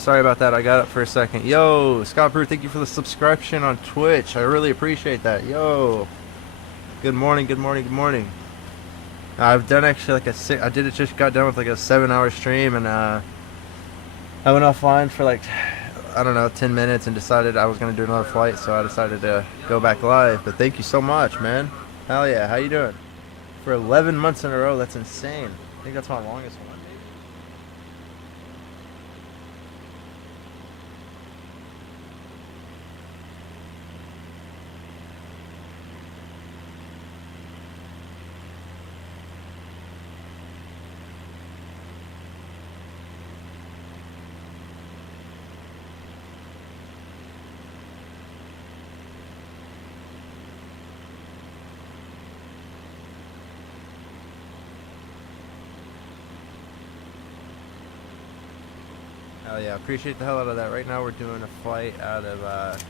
Sorry about that. I got up for a second. Yo, Scott Brew, thank you for the subscription on Twitch. I really appreciate that. Yo, good morning, good morning, good morning. I've done actually like I did it. Just got done with like a 7 hour stream, and I went offline for like I don't know 10 minutes and decided I was gonna do another flight, so I decided to go back live. But thank you so much, man. Hell yeah, how you doing? For 11 months in a row, that's insane. I think that's my longest one. Hell yeah, appreciate the hell out of that. Right now we're doing a flight out of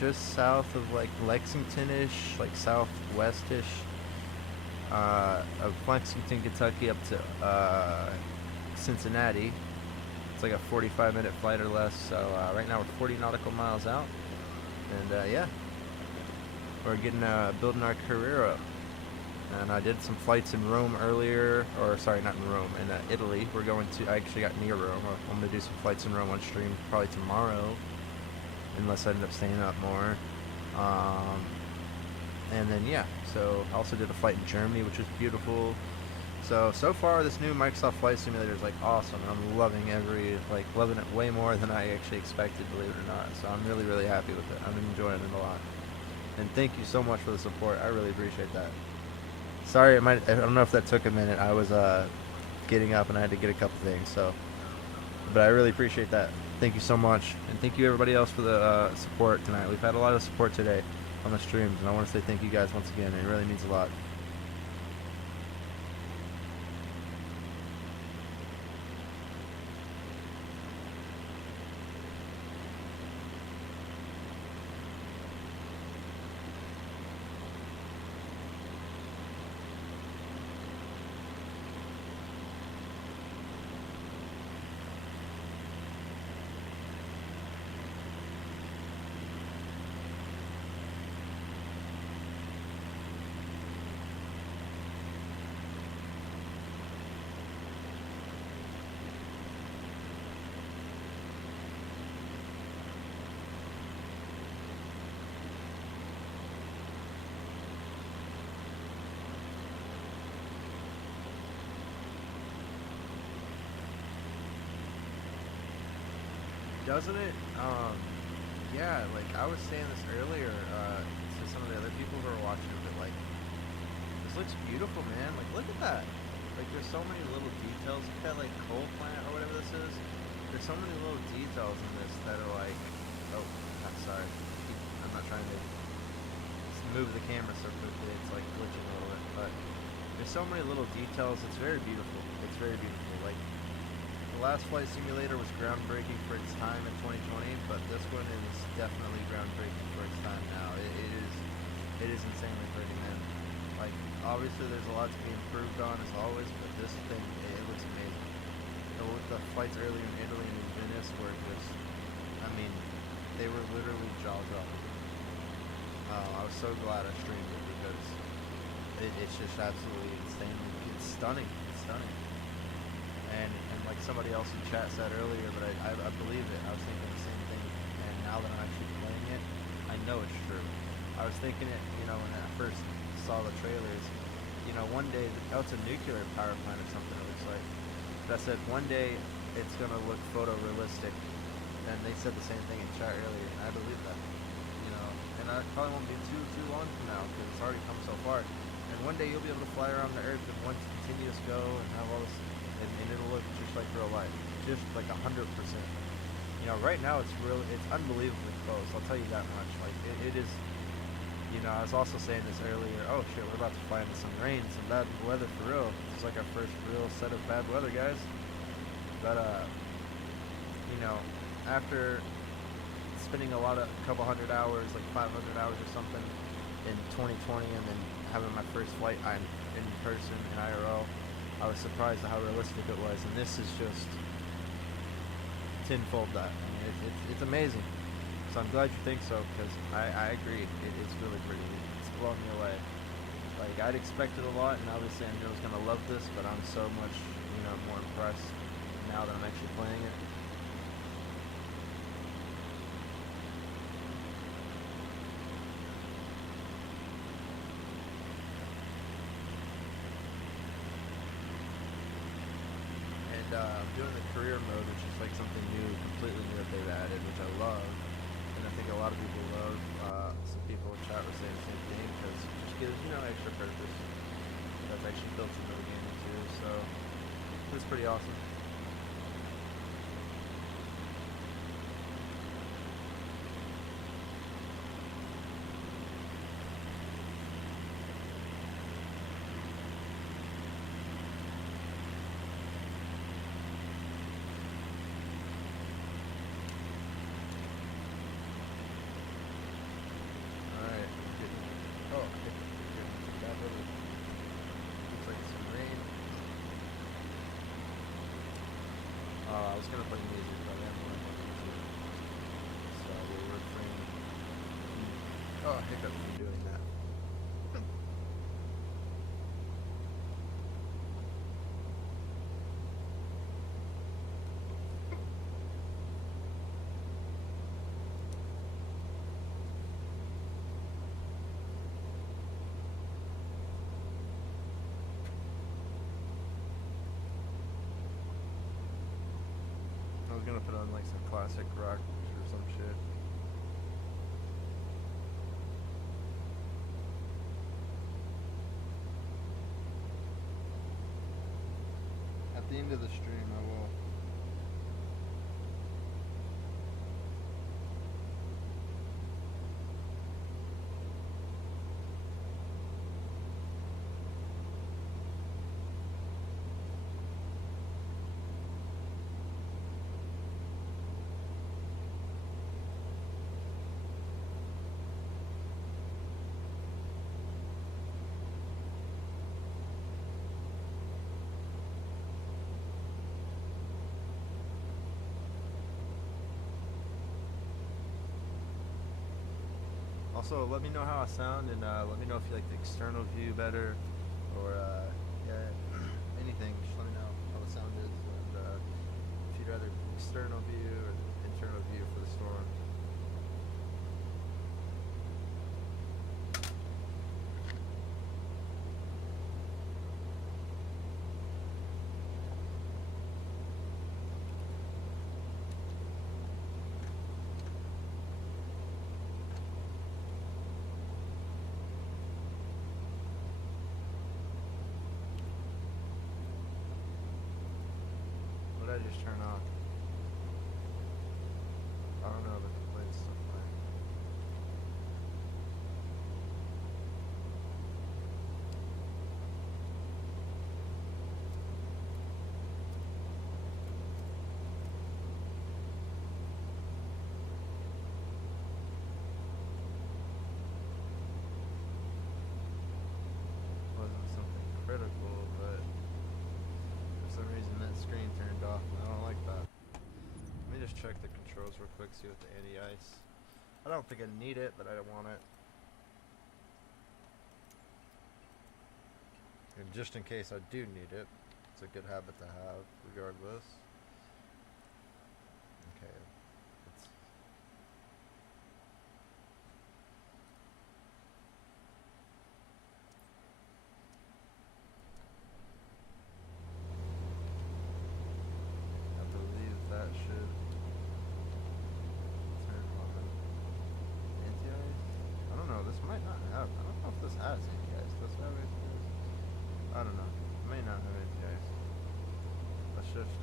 just south of like Lexington-ish, like southwest-ish, of Lexington, Kentucky up to Cincinnati. It's like a 45-minute flight or less. So right now we're 40 nautical miles out, and yeah, we're getting building our career up. And I did some flights in Rome earlier, or sorry, not in Rome, in Italy. We're going to. I actually got near Rome. I'm gonna do some flights in Rome on stream probably tomorrow, unless I end up staying up more. Um, and then yeah, so I also did a flight in Germany, which was beautiful. So far this new Microsoft Flight Simulator is like awesome, and I'm loving loving it way more than I actually expected, believe it or not. So I'm really really happy with it. I'm enjoying it a lot. And thank you so much for the support. I really appreciate that. Sorry, I don't know if that took a minute. I was getting up and I had to get a couple things. But I really appreciate that. Thank you so much, and thank you everybody else for the support tonight. We've had a lot of support today on the streams, and I want to say thank you guys once again. It really means a lot. Doesn't it? Yeah, like I was saying this earlier to some of the other people who are watching, but like this looks beautiful, man. Like look at that. Like there's so many little details. Look at that like coal plant or whatever this is. There's so many little details in this that are like, oh, I'm sorry. I'm not trying to move the camera so quickly. It's like glitching a little bit, but there's so many little details. It's very beautiful. It's very beautiful. Like the last flight simulator was groundbreaking for its time in 2020, but this one is definitely groundbreaking for its time now. It is insanely pretty, man. Like obviously there's a lot to be improved on as always, but this thing it looks amazing. The flights earlier in Italy and in Venice were just, I mean, they were literally jaw dropping. I was so glad I streamed it because it's just absolutely insane. It's stunning. It's stunning. And like somebody else in chat said earlier, but I believe it. I was thinking the same thing, and now that I'm actually playing it, I know it's true. I was thinking it, when I first saw the trailers, one day, oh, it's a nuclear power plant or something, it looks like. But I said, one day, it's going to look photorealistic, and they said the same thing in chat earlier, and I believe that, and I probably won't be too long from now, because it's already come so far. And one day you'll be able to fly around the Earth in one continuous go and have all this, and it'll look just like real life, just like 100%. Right now it's unbelievably close. I'll tell you that much. Like it is. I was also saying this earlier. Oh shit, we're about to fly into some rain, some bad weather for real. This is like our first real set of bad weather, guys. But after spending a couple hundred hours, like 500 hours or something, in 2020, and then having my first flight in person in IRL, I was surprised at how realistic it was. And this is just tenfold that. I mean, it's amazing. So I'm glad you think so, because I agree. It's really pretty. It's blown me away. Like, I'd expected a lot, and obviously I knew I was going to love this, but I'm so much, more impressed now that I'm actually playing it. And I'm doing the career mode, which is like something new, completely new that they've added, which I love. And I think a lot of people love. Some people in chat were saying the same thing, because it just gives, extra purpose. That's actually built into the game too, so it's pretty awesome. I was gonna play music, but I didn't want to play music. So we'll refrain. Oh, hiccup from doing that. I was gonna put on like some classic rock or some shit. At the end of the stream, I will. Also, let me know how I sound, and let me know if you like the external view better, or yeah, anything. Just let me know how the sound is, and if you'd rather external view or internal view for the storm. What did I just turn off? I don't know, but the plate's still playing. Wasn't something critical, but for some reason that screen turned off, and I don't like that. Let me just check the controls real quick, see what the anti-ice. I don't think I need it, but I don't want it. And just in case I do need it, it's a good habit to have, regardless. Okay. I believe that should turn on anti-ice. I don't know, this might not have, I don't know if this has anti-ice. Does it have anti-ice? I don't know. It may not have anti-ice. Let's just,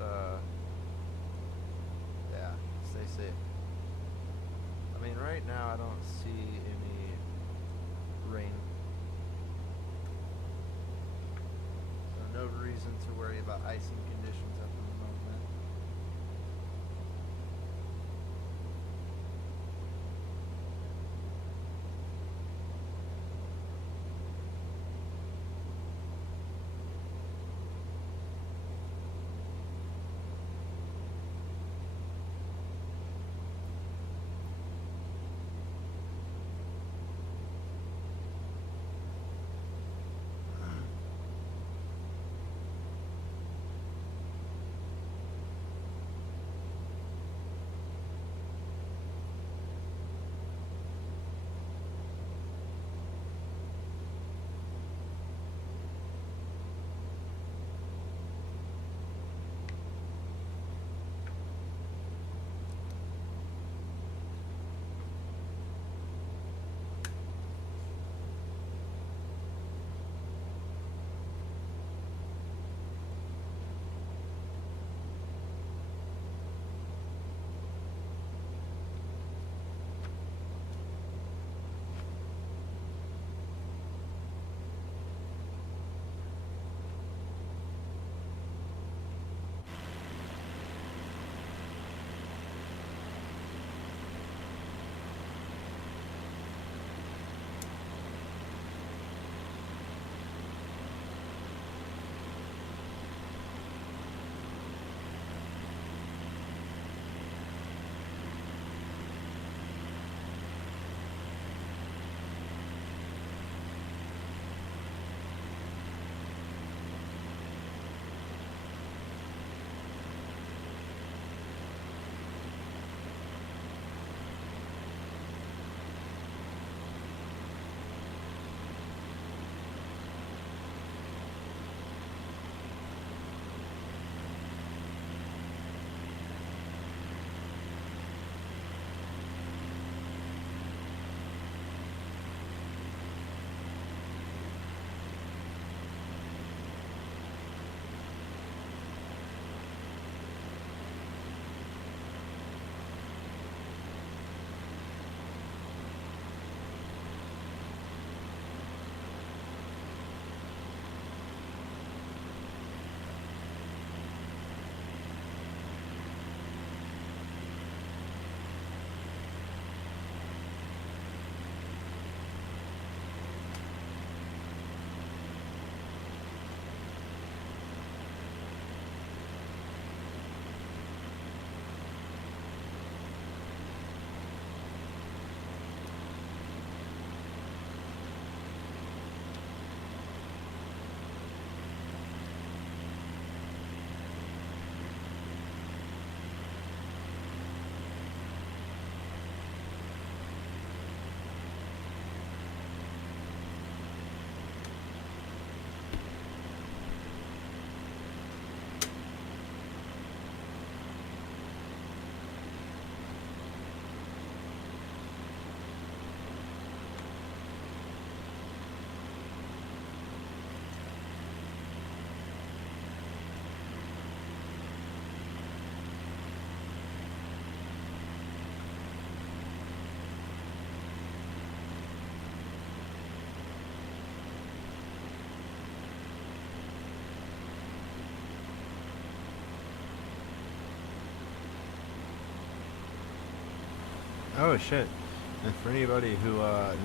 yeah, stay safe. I mean, right now I don't see any rain. So no reason to worry about icing conditions at the moment. Oh shit. And for anybody who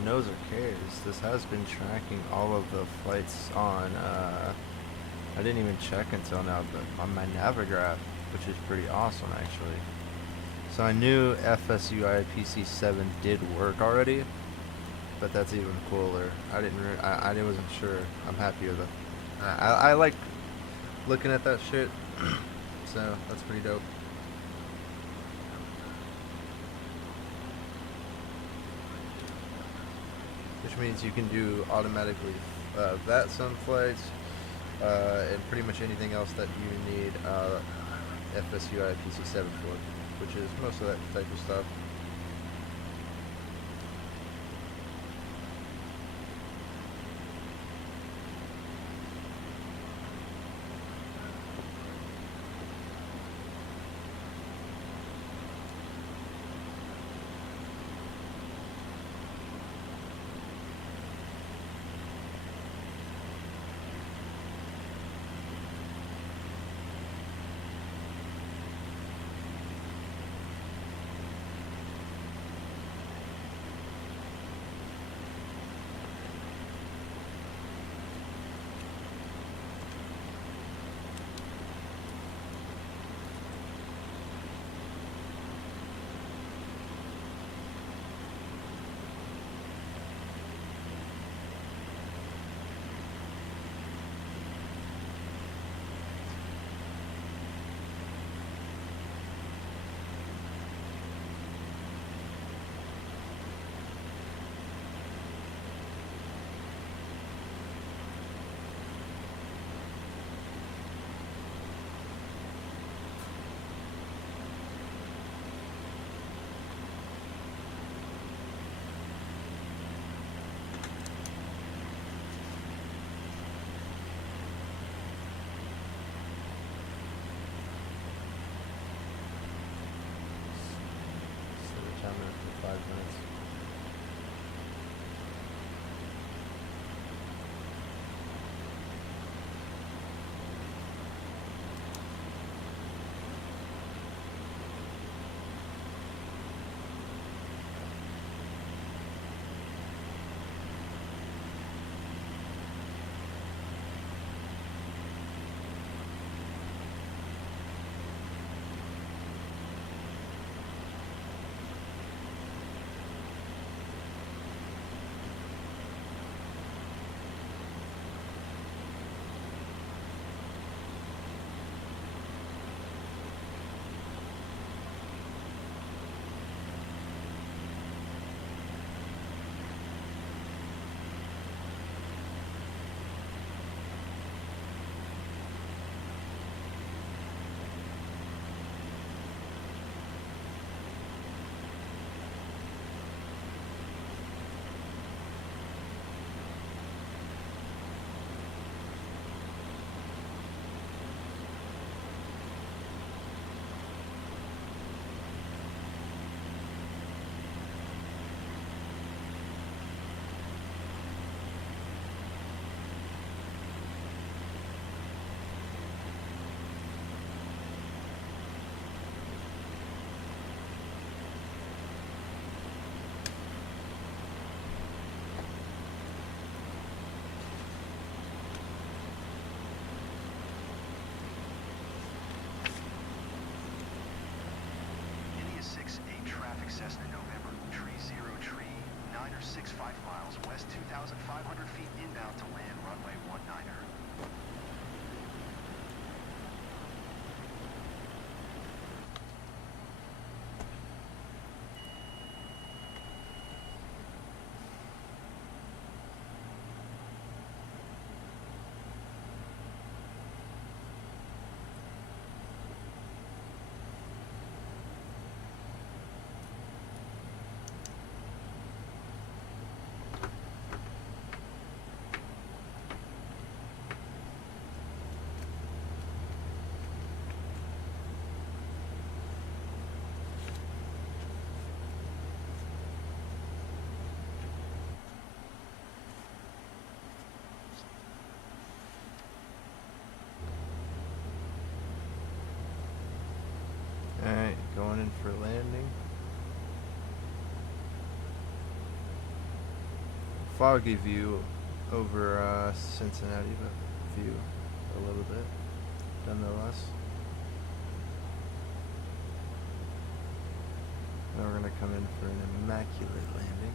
knows or cares, this has been tracking all of the flights on, I didn't even check until now, but on my Navigraph, which is pretty awesome actually. So I knew FSUI PC7 did work already, but that's even cooler. I wasn't sure. I'm happy with it. I like looking at that shit, so that's pretty dope. Which means you can do automatically VATSUM flights and pretty much anything else that you need FSUI PC7 for, which is most of that type of stuff. So the timer for 5 minutes. Cessna November, tree 0 tree, 965 miles west, 2,500 feet inbound to land, runway 19er. Alright, going in for landing. foggy view over Cincinnati, but view a little bit, nonetheless. Now we're gonna come in for an immaculate landing.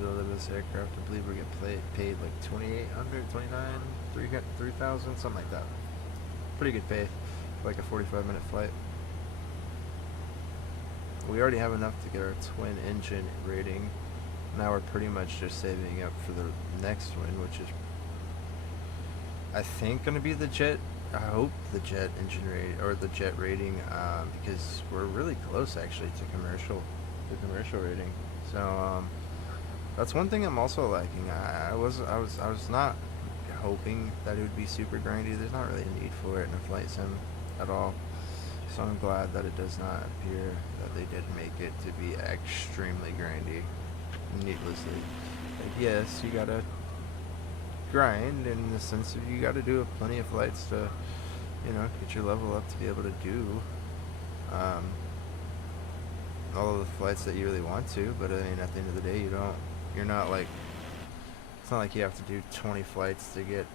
Deliver this aircraft. I believe we get paid like 2,800, 29, 3,000, something like that. Pretty good pay for like a 45-minute flight. We already have enough to get our twin engine rating. Now we're pretty much just saving up for the next one, which is, I think, gonna be the jet. I hope the jet engine rate or the jet rating, because we're really close actually to the commercial rating. So that's one thing I'm also liking. I was not hoping that it would be super grindy. There's not really a need for it in a flight sim at all. So I'm glad that it does not appear that they did make it to be extremely grindy, needlessly. Like, yes, you gotta grind in the sense of you gotta do plenty of flights to, get your level up to be able to do all of the flights that you really want to. But I mean, at the end of the day, you're not like, it's not like you have to do 20 flights to get,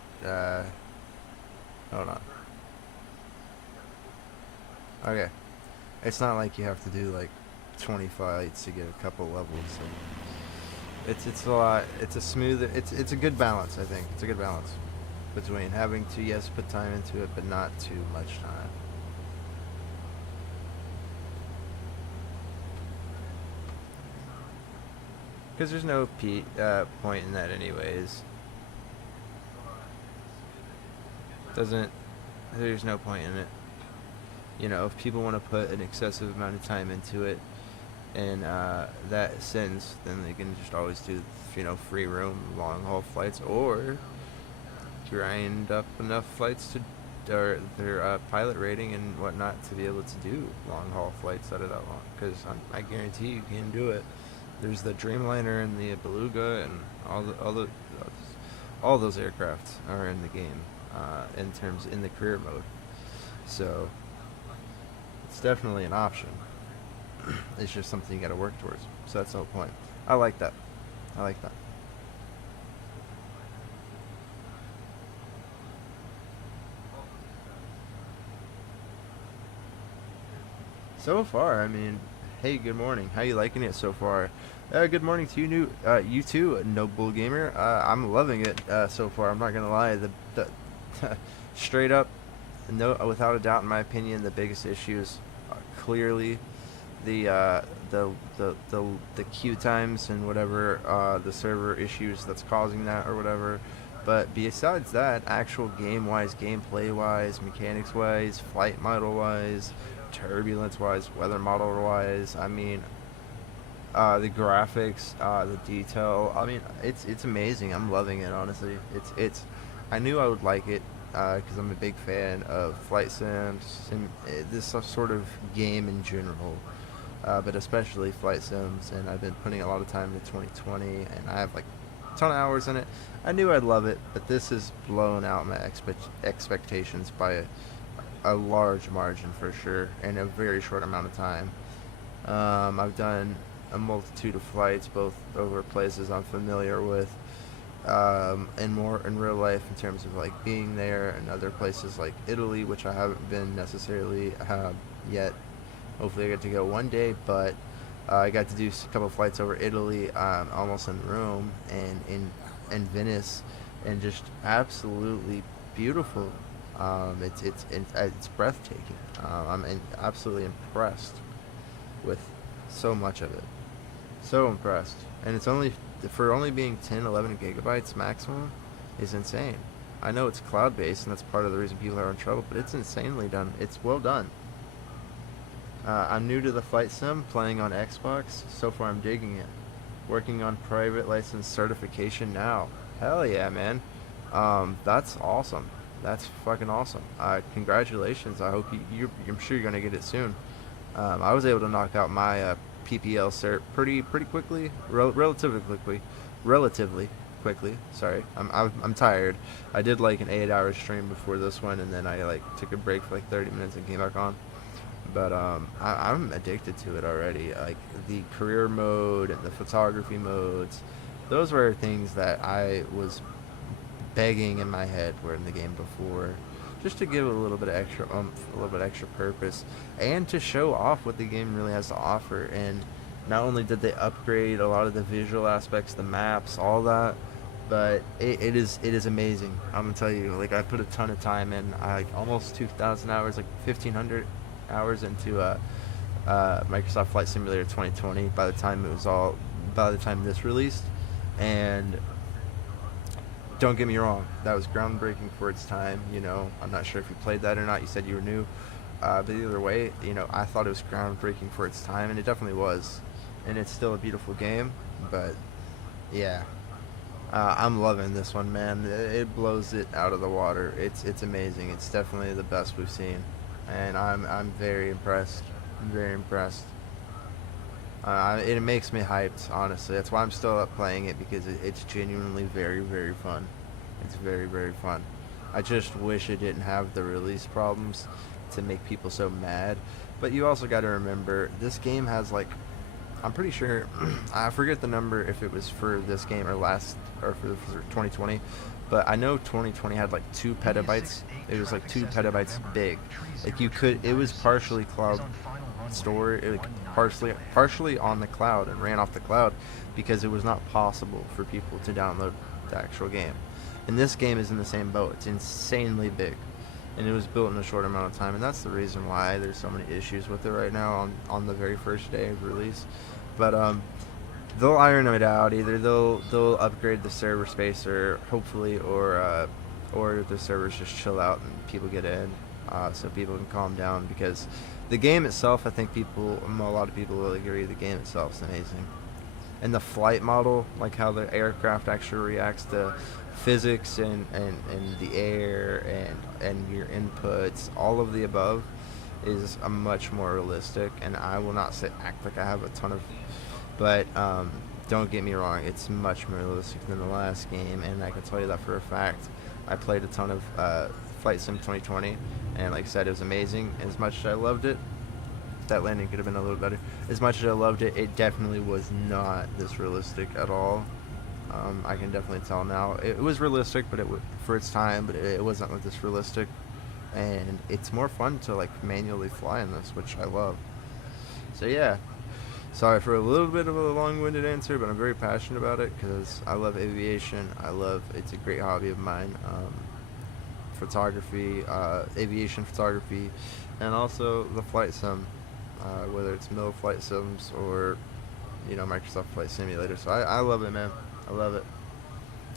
hold on. Okay. It's not like you have to do like 20 flights to get a couple levels. So it's a lot, it's a good balance, I think. It's a good balance between having to, yes, put time into it, but not too much time. Because there's no point in that anyways. There's no point in it. If people want to put an excessive amount of time into it in that sense, then they can just always do, free roam long haul flights, or grind up enough flights to, or their pilot rating and whatnot, to be able to do long haul flights that are that long. Because I guarantee you can do it. There's the Dreamliner and the Beluga and all those aircraft are in the game in the career mode. So it's definitely an option. It's just something you got to work towards. So that's the whole point. I like that. So far, I mean, hey, good morning. How you liking it so far? Good morning to you, you too, Noble Gamer. I'm loving it so far. I'm not gonna lie. The straight up, no, without a doubt, in my opinion, the biggest issues are clearly the queue times and whatever, the server issues that's causing that or whatever. But besides that, actual game-wise, gameplay-wise, mechanics-wise, flight model-wise, turbulence-wise, weather model-wise, I mean, the graphics, the detail, I mean, it's amazing. I'm loving it, honestly. I knew I would like it, because I'm a big fan of flight sims and this sort of game in general, but especially flight sims, and I've been putting a lot of time into 2020, and I have like a ton of hours in it. I knew I'd love it, but this has blown out my expectations by a large margin for sure in a very short amount of time. I've done a multitude of flights, both over places I'm familiar with, and more in real life in terms of like being there, and other places like Italy, which I haven't been necessarily yet. Hopefully I get to go one day, but I got to do a couple of flights over Italy, almost in Rome and in Venice, and just absolutely beautiful. It's breathtaking. I'm absolutely impressed with so much of it. So impressed. And it's only being 10, 11 gigabytes maximum is insane. I know it's cloud based, and that's part of the reason people are in trouble, but it's insanely done. It's well done. I'm new to the flight sim, playing on Xbox. So far I'm digging it. Working on private license certification now. Hell yeah, man. That's awesome. That's fucking awesome. Congratulations. I hope I'm sure you're gonna get it soon. I was able to knock out my PPL cert pretty quickly, relatively quickly. Sorry, I'm tired. I did like an 8-hour stream before this one, and then I like took a break for like 30 minutes and came back on. But I'm addicted to it already. Like the career mode and the photography modes, those were things that I was begging in my head were in the game before, just to give it a little bit of extra oomph, a little bit extra purpose, and to show off what the game really has to offer. And not only did they upgrade a lot of the visual aspects, the maps, all that, but it is amazing. I'm gonna tell you, like I put a ton of time in, almost 2,000 hours, like 1,500 hours into Microsoft Flight Simulator 2020. By the time this released, and don't get me wrong, that was groundbreaking for its time. I'm not sure if you played that or not. You said you were new, but either way, I thought it was groundbreaking for its time, and it definitely was. And it's still a beautiful game, but yeah, I'm loving this one, man. It blows it out of the water. It's amazing. It's definitely the best we've seen, and I'm very impressed. I'm very impressed. It makes me hyped, honestly. That's why I'm still up playing it, because it's genuinely very, very fun. It's very, very fun. I just wish it didn't have the release problems to make people so mad. But you also got to remember, this game has like, I'm pretty sure, I forget the number if it was for this game or for 2020, but I know 2020 had like 2 petabytes. It was like 2 petabytes big. Like it was partially cloud store, partially on the cloud and ran off the cloud, because it was not possible for people to download the actual game. And this game is in the same boat. It's insanely big, and it was built in a short amount of time, and that's the reason why there's so many issues with it right now on the very first day of release. But they'll iron it out. Either they'll upgrade the server space, or hopefully, or the servers just chill out and people get in, so people can calm down, because the game itself, I think a lot of people will agree, the game itself is amazing. And the flight model, like how the aircraft actually reacts to physics and the air and your inputs, all of the above, is a much more realistic. And I will not say act like I have a ton of, but don't get me wrong, it's much more realistic than the last game, and I can tell you that for a fact. I played a ton of Flight Sim 2020, and like I said, it was amazing. As much as I loved it, that landing could have been a little better. As much as I loved it, it definitely was not this realistic at all. I can definitely tell now. It was realistic, but for its time, but it wasn't like this realistic. And it's more fun to like manually fly in this, which I love. So yeah, sorry for a little bit of a long-winded answer, but I'm very passionate about it because I love aviation. It's a great hobby of mine. Photography, aviation photography, and also the flight sim, whether it's mill flight sims or Microsoft Flight Simulator. So I love it, man. I love it.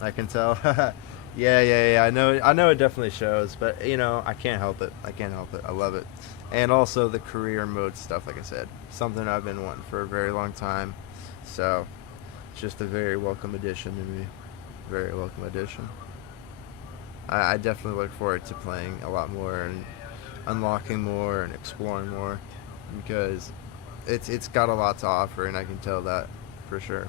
I can tell. Yeah. I know it definitely shows, but I can't help it. I love it. And also the career mode stuff, like I said, something I've been wanting for a very long time. So it's just a very welcome addition to me. Very welcome addition. I definitely look forward to playing a lot more and unlocking more and exploring more, because it's got a lot to offer, and I can tell that for sure.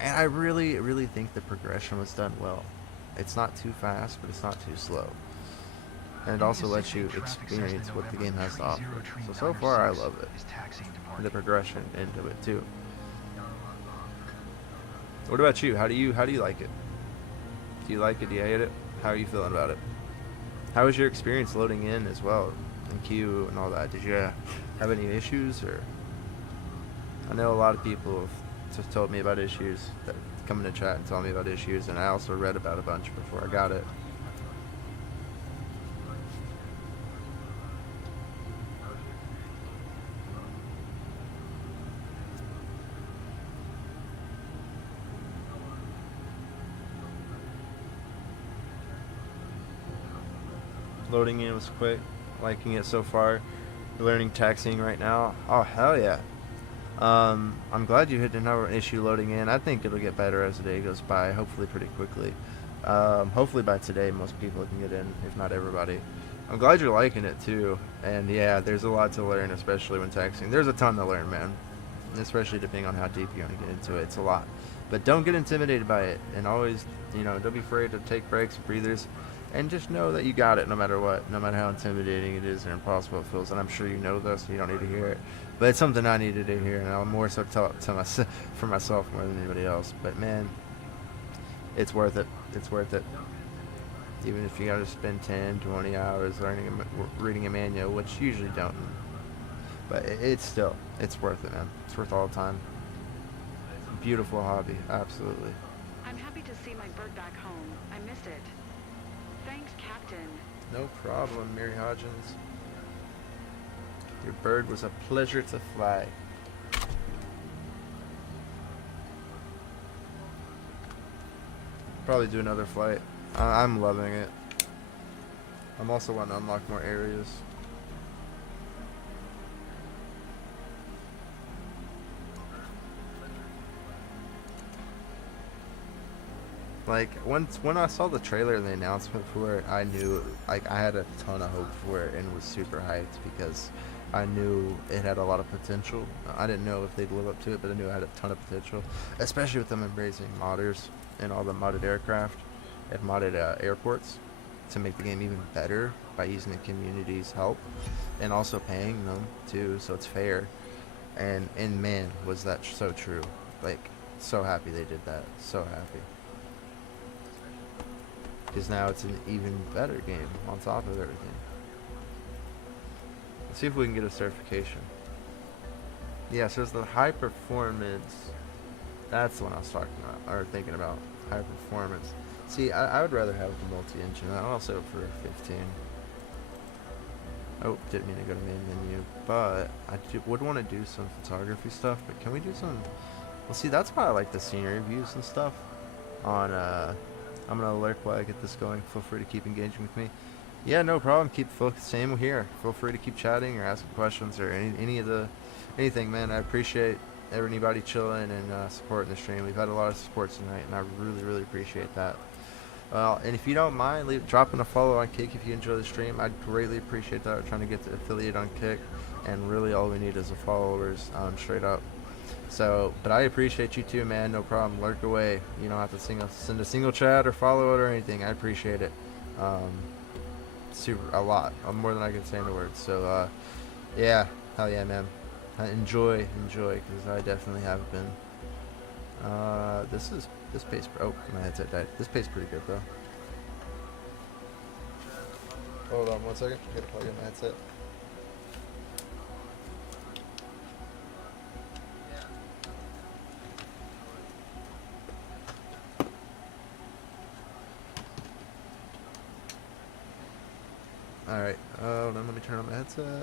And I really, really think the progression was done well. It's not too fast, but it's not too slow. And it also lets you experience what the game has to offer. So far, I love it. And the progression into it, too. What about you? How do you like it? Do you like it? Do you hate it? How are you feeling about it? How was your experience loading in as well, and queue and all that? Did you have any issues? Or I know a lot of people have just told me about issues, that come in the chat and tell me about issues, and I also read about a bunch before I got it. Loading in was quick. Liking it so far. Learning taxiing right now. Oh, hell yeah. I'm glad you didn't have an issue loading in. I think it'll get better as the day goes by, hopefully pretty quickly. Hopefully by today most people can get in, if not everybody. I'm glad you're liking it too. And yeah, there's a lot to learn, especially when taxiing. There's a ton to learn, man. Especially depending on how deep you want to get into it. It's a lot. But don't get intimidated by it. And always, don't be afraid to take breaks, breathers. And just know that you got it no matter what, no matter how intimidating it is or impossible it feels. And I'm sure you know this, so you don't need to hear it. But it's something I needed to hear, and I'll more so tell it to myself, for myself more than anybody else. But man, it's worth it. It's worth it. Even if you got to spend 10, 20 hours reading a manual, which you usually don't. But it's worth it, man. It's worth all the time. Beautiful hobby, absolutely. I'm happy to see my bird back home. I miss it. Thanks, Captain. No problem, Mary Hodgins. Your bird was a pleasure to fly. Probably do another flight. I'm loving it. I'm also wanting to unlock more areas. Like when I saw the trailer and the announcement for it, I knew, like, I had a ton of hope for it and was super hyped because I knew it had a lot of potential. I didn't know if they'd live up to it, but I knew it had a ton of potential, especially with them embracing modders and all the modded aircraft and modded airports to make the game even better by using the community's help and also paying them too, so it's fair. And man, was that so true. Like, so happy they did that. So happy. Because now it's an even better game on top of everything. Let's see if we can get a certification. Yeah, so it's the high performance. That's the one I was talking about, or thinking about. High performance. See, I would rather have the multi-engine. I'll also for 15. Oh, didn't mean to go to main menu, but I would want to do some photography stuff. But can we do some? Well, see, that's why I like the scenery views and stuff. On I'm gonna lurk while I get this going. Feel free to keep engaging with me. Yeah, no problem. Same here. Feel free to keep chatting or asking questions or anything, man. I appreciate everybody chilling and supporting the stream. We've had a lot of support tonight, and I really appreciate that. And if you don't mind, dropping a follow on Kick if you enjoy the stream, I'd greatly appreciate that. We're trying to get to affiliate on Kick, and really all we need is the followers, straight up. So, but I appreciate you too, man. No problem. Lurk away. You don't have to send a single chat or follow it or anything. I appreciate it. A lot. More than I can say in the words. So, yeah. Hell yeah, man. Enjoy, because I definitely have been. This pays. Oh, my headset died. This pays pretty good, though. Hold on 1 second. I gotta plug in my headset. Alright, hold on, let me turn on my headset.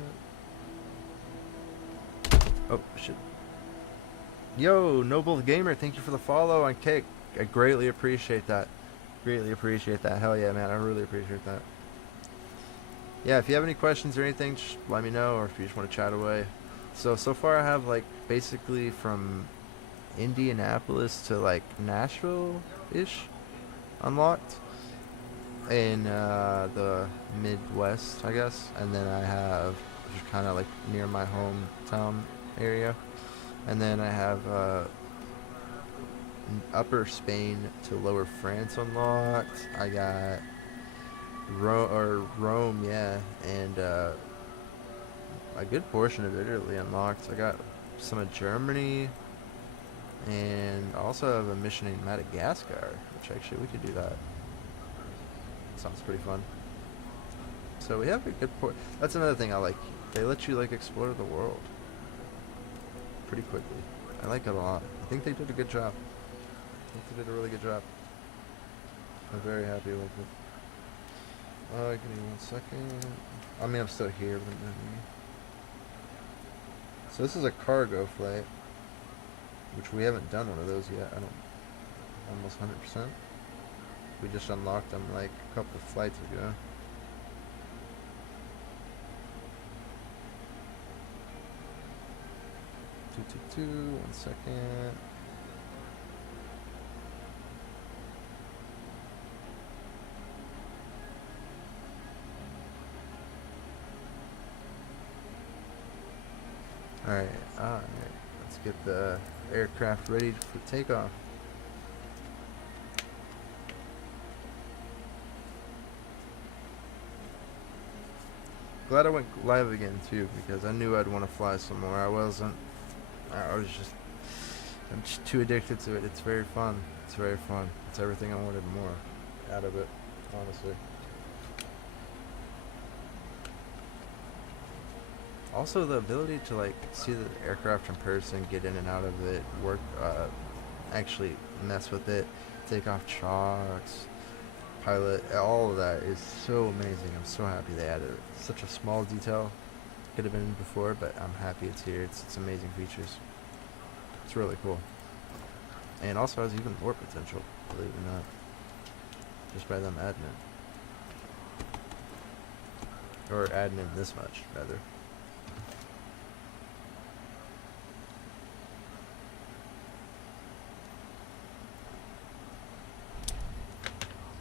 Oh, shit. Yo, Noble Gamer, thank you for the follow on Kick. I greatly appreciate that. Hell yeah, man, I really appreciate that. Yeah, if you have any questions or anything, just let me know, or if you just want to chat away. So far I have, like, basically from Indianapolis to, like, Nashville-ish unlocked. In the Midwest, I guess, and then I have just kind of like near my hometown area, and then I have Upper Spain to Lower France unlocked. I got Rome, yeah, and a good portion of Italy unlocked. I got some of Germany, and also have a mission in Madagascar, which actually we could do that. Sounds pretty fun. So we have a good port. That's another thing I like. They let you like explore the world pretty quickly. I like it a lot. I think they did a good job. I think they did a really good job. I'm very happy with it. Give me 1 second. I mean, I'm still here. So this is a cargo flight, which we haven't done one of those yet. I don't. Almost 100%. We just unlocked them like a couple of flights ago. Two, 1 second. Alright, let's get the aircraft ready for takeoff. Glad I went live again too, because I knew I'd want to fly somewhere. I wasn't. I was just. I'm just too addicted to it. It's very fun. It's very fun. It's everything I wanted more out of it, honestly. Also, the ability to like see the aircraft in person, get in and out of it, work, actually mess with it, take off shocks, pilot, all of that is so amazing. I'm so happy they added it. Such a small detail. Could have been before, but I'm happy it's here. It's amazing features. It's really cool. And also has even more potential, believe it or not. Just by them adding it. Or adding in this much, rather.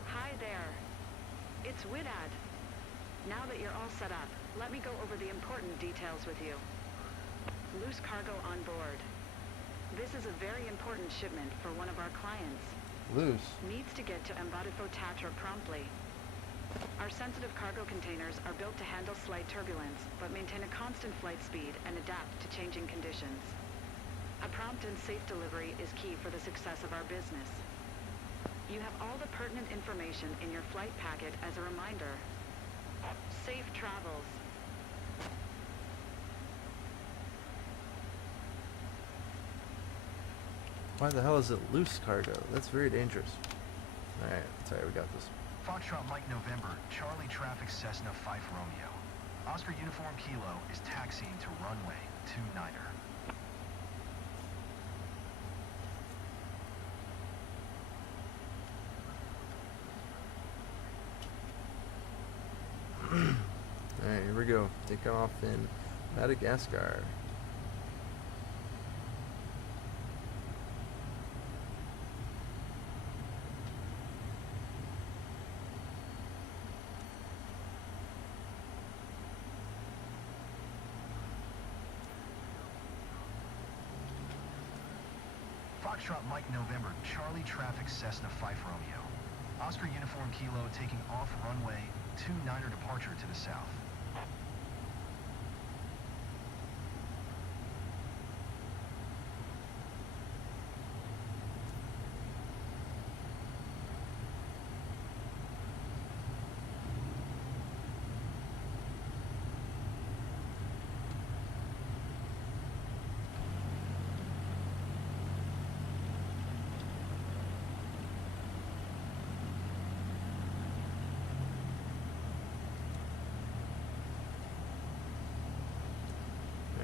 Hi there. It's Widad. Now that you're all set up, let me go over the important details with you. Loose cargo on board. This is a very important shipment for one of our clients. Loose. Needs to get to Embadifo Tatra promptly. Our sensitive cargo containers are built to handle slight turbulence, but maintain a constant flight speed and adapt to changing conditions. A prompt and safe delivery is key for the success of our business. You have all the pertinent information in your flight packet as a reminder. Safe travels. Why the hell is it loose cargo? That's very dangerous. Alright, sorry, we got this. Foxtrot Mike November, Charlie Traffic Cessna 5 Romeo. Oscar Uniform Kilo is taxiing to runway 29er. Alright, here we go. Take off in Madagascar. Foxtrot Mike November, Charlie Traffic Cessna 5 Romeo. Oscar Uniform Kilo taking off runway 29er departure to the south.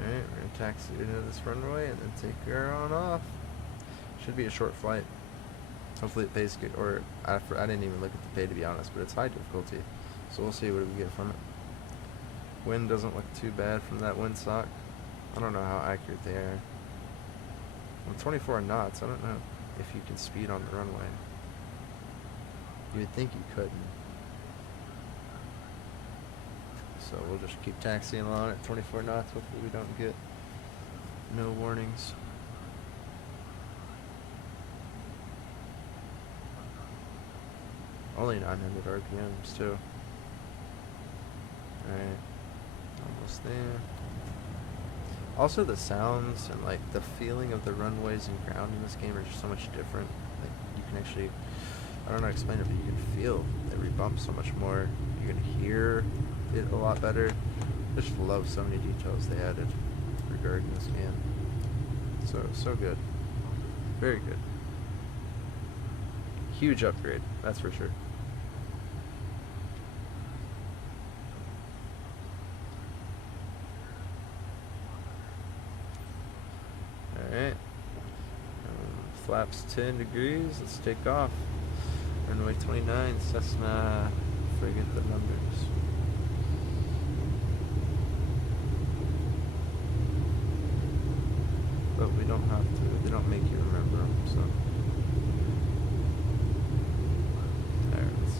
Alright, we're gonna taxi into this runway and then take her on off. Should be a short flight. Hopefully it pays good, or I didn't even look at the pay to be honest, but it's high difficulty. So we'll see what we get from it. Wind doesn't look too bad from that windsock. I don't know how accurate they are. I'm 24 knots, I don't know if you can speed on the runway. You would think you couldn't. So we'll just keep taxiing along at 24 knots. Hopefully we don't get no warnings. Only 900 RPMs too. Alright. Almost there. Also the sounds and like the feeling of the runways and ground in this game are just so much different. Like you can actually, I don't know how to explain it, but you can feel every bump so much more. You can hear it a lot better. I just love so many details they added regarding this game. So good. Very good. Huge upgrade, that's for sure. Alright. Flaps 10 degrees. Let's take off. Runway 29, Cessna. Forget the numbers. But we don't have to. They don't make you remember them, so. There it is.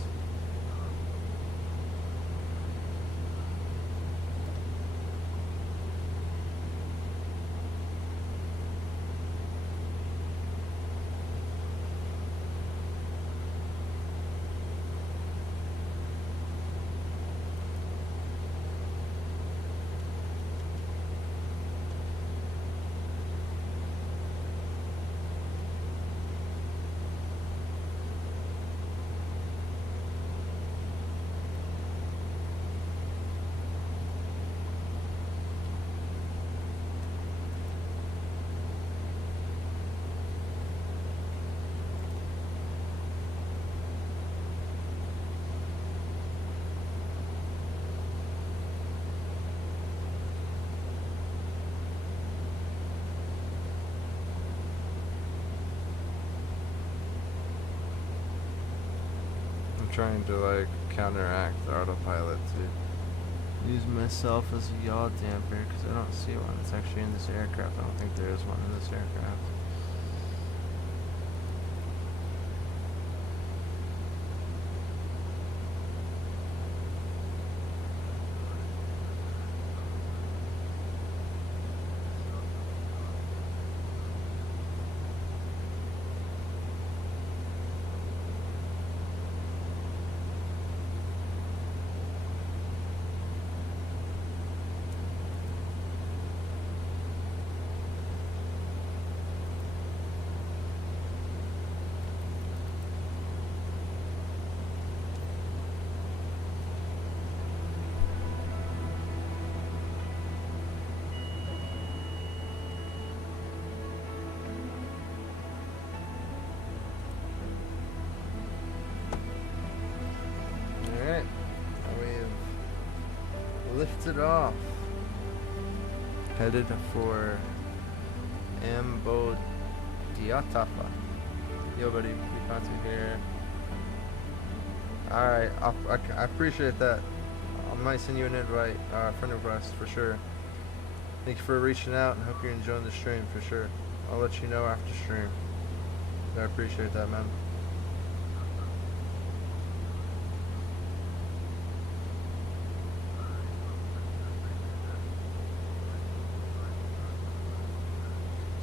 trying to like counteract the autopilot to use myself as a yaw damper because I don't see one. It's actually in this aircraft. I don't think there is one in this aircraft. Lifted off, headed for Ambodiatafa. Yo, buddy, we found you here. Alright, I appreciate that. I might send you an invite, friend request for sure. Thank you for reaching out and hope you're enjoying the stream for sure. I'll let you know after stream. I appreciate that, man.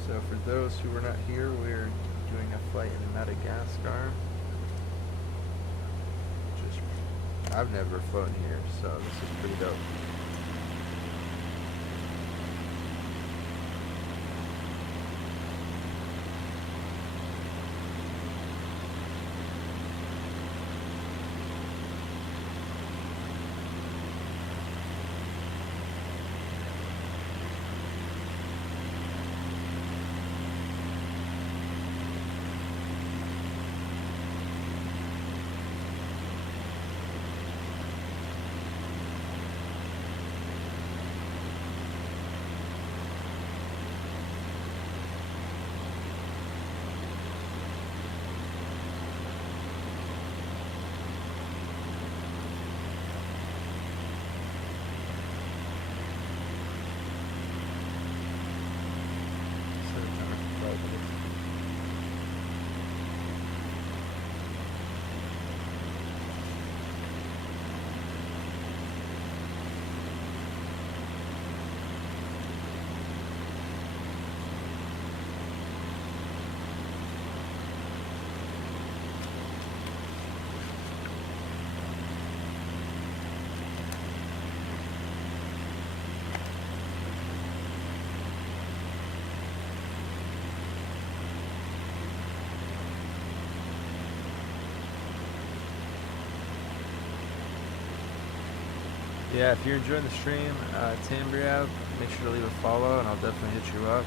So for those who were not here, we're doing a flight in Madagascar. I've never flown here, so this is pretty dope. Yeah, if you're enjoying the stream, Tambriab, make sure to leave a follow, and I'll definitely hit you up.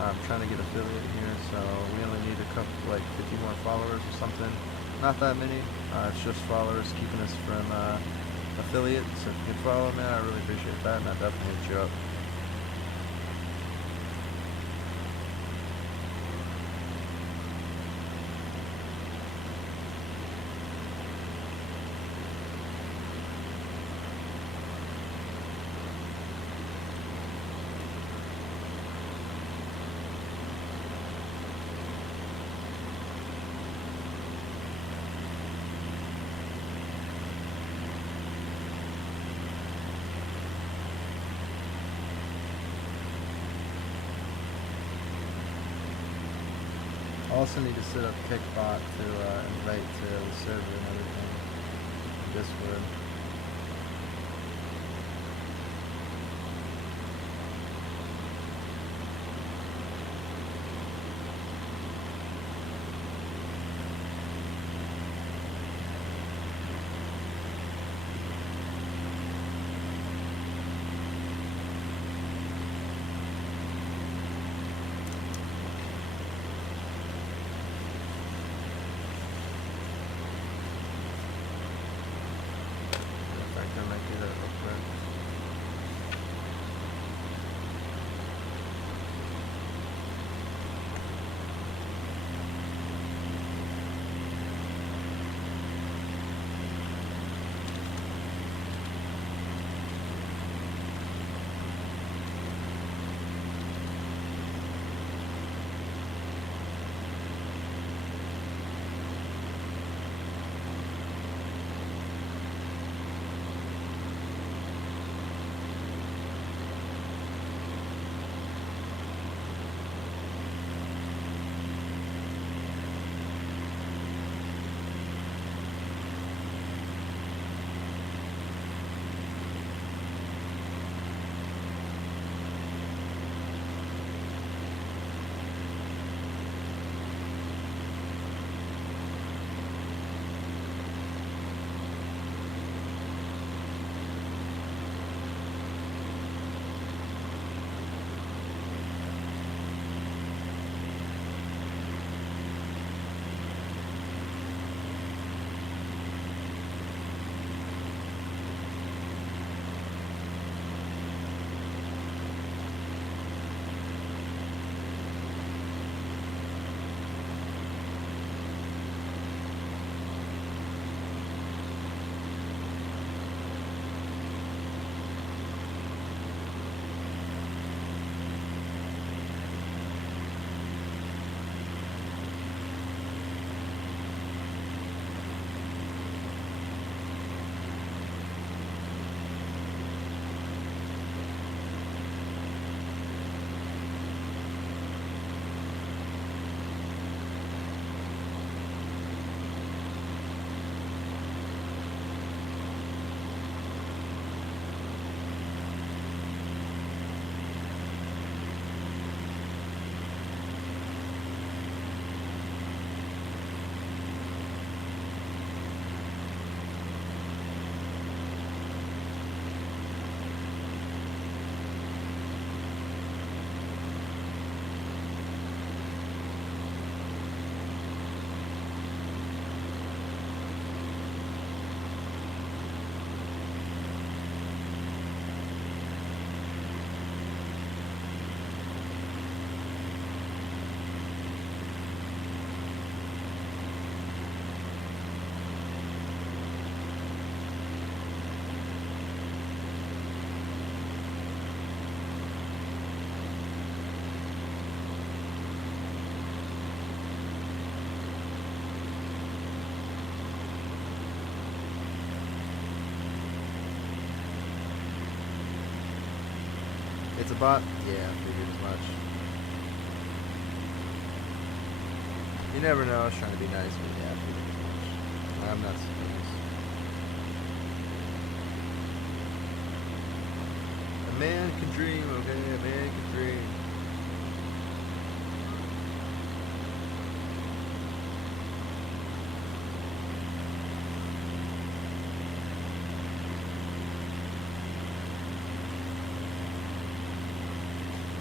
I'm trying to get affiliate here, so we only need a couple, like 50 more followers or something. Not that many. It's just followers keeping us from affiliate. So if you can follow me, I really appreciate that, and I'll definitely hit you up. I also need to set up Kickbot to invite to the server and everything. Discord. It's a bot? Yeah, I figured as much. You never know, I was trying to be nice, but yeah, I figured as much. I'm not serious. A man can dream, okay? A man can dream.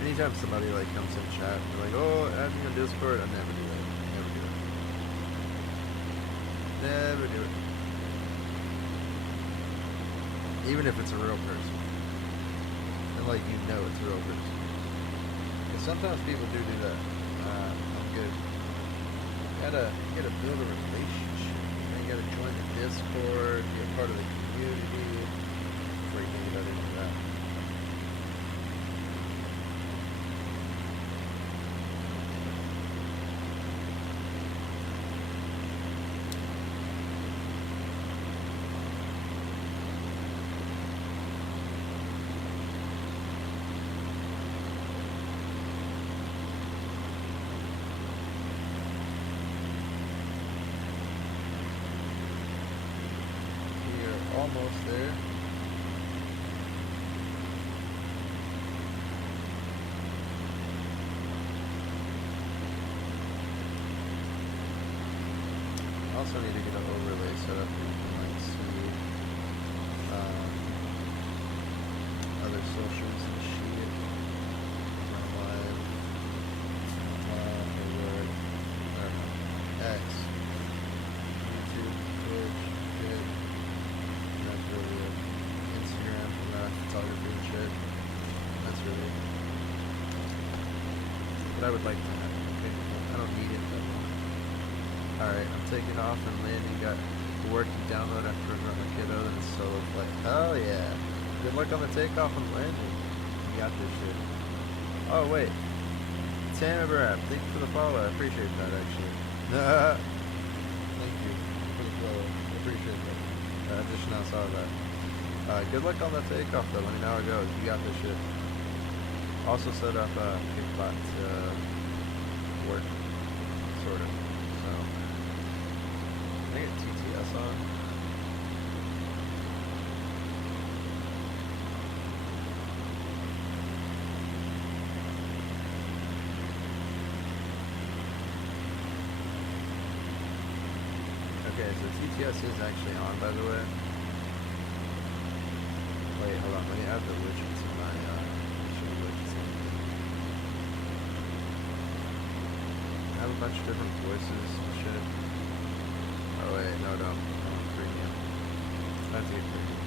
Anytime somebody like comes in chat, they're like, "Oh, add me on Discord," I never do that. Never do it. Never do it. Even if it's a real person, and like you know it's a real person. Because sometimes people do that. I'm good. You gotta build a relationship. You gotta join the Discord, be a part of the community. Before you think about any of that. Almost there. I also need to get an overlay set up where you can like see other socials and shit. Live, Word, X, YouTube, Twitch, shit. That's really it. Instagram for that photography and shit. That's really it. But I would like to have it. Okay? I don't need it though. Alright, I'm taking off and landing. Got work to download after I got my kiddo, then it's solo flight. Hell yeah. Good luck on the takeoff and landing. You got this shit. Oh wait. Tanabrap, thank you for the follow. I appreciate that actually. Thank you for the follow. I appreciate that. I just now saw that. Good luck on the takeoff though. Let me know how it goes. You got this shit. Also set up Kickbot to work. Sort of. So can I get TTS on? Okay, so TTS is actually on, by the way. Wait, hold on. Let me add the widget to my widgets. I have a bunch of different voices and shit. Oh wait, no, don't. I want premium. I have to get premium.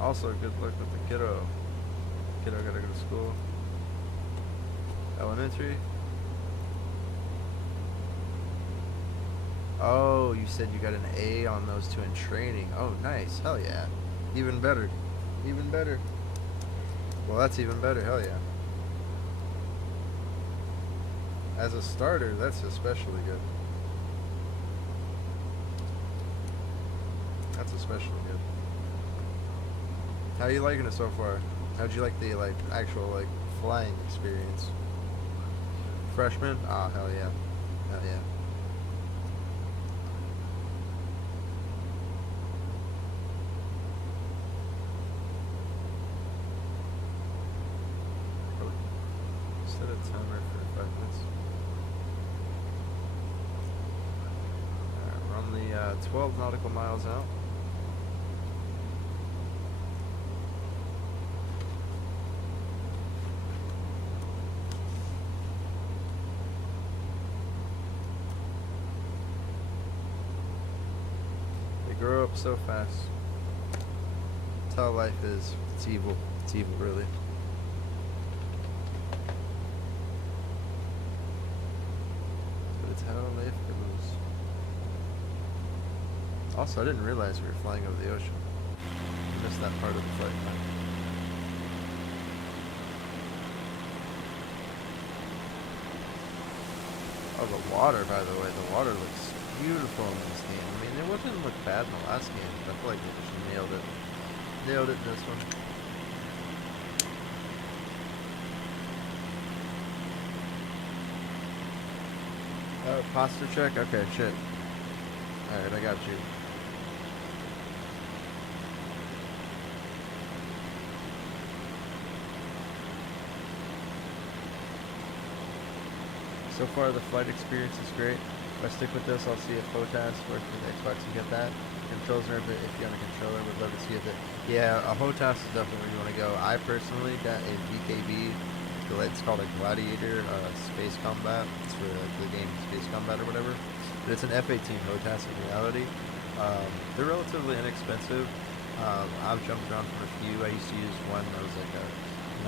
Also, good luck with the kiddo. Kiddo gotta go to school. Elementary. Oh, you said you got an A on those two in training. Oh, nice. Hell yeah. Even better. Even better. Well, that's even better. Hell yeah. As a starter, that's especially good. That's especially good. How you liking it so far? How'd you like the actual flying experience? Freshman? Ah, hell yeah. Hell yeah. Set a timer for 5 minutes. Alright, we're on the 12 nautical miles out. Grow up so fast. That's how life is. It's evil. It's evil, really. Telefoons. Also, I didn't realize we were flying over the ocean. I missed that part of the flight. Oh, the water, by the way. The water looks beautiful in this game. I mean, it wouldn't look bad in the last game, but I feel like they just nailed it. Nailed it in this one. Posture check? Okay, shit. Alright, I got you. So far, the flight experience is great. If I stick with this, I'll see if HOTAS works with the Xbox and get that. Controls are a bit iffy on the controller. Would love to see if it. Yeah, a HOTAS is definitely where you want to go. I personally got a VKB. It's called a Gladiator Space Combat. It's for the game Space Combat or whatever. But it's an F-18 HOTAS in reality. They're relatively inexpensive. I've jumped around from a few. I used to use one that was like a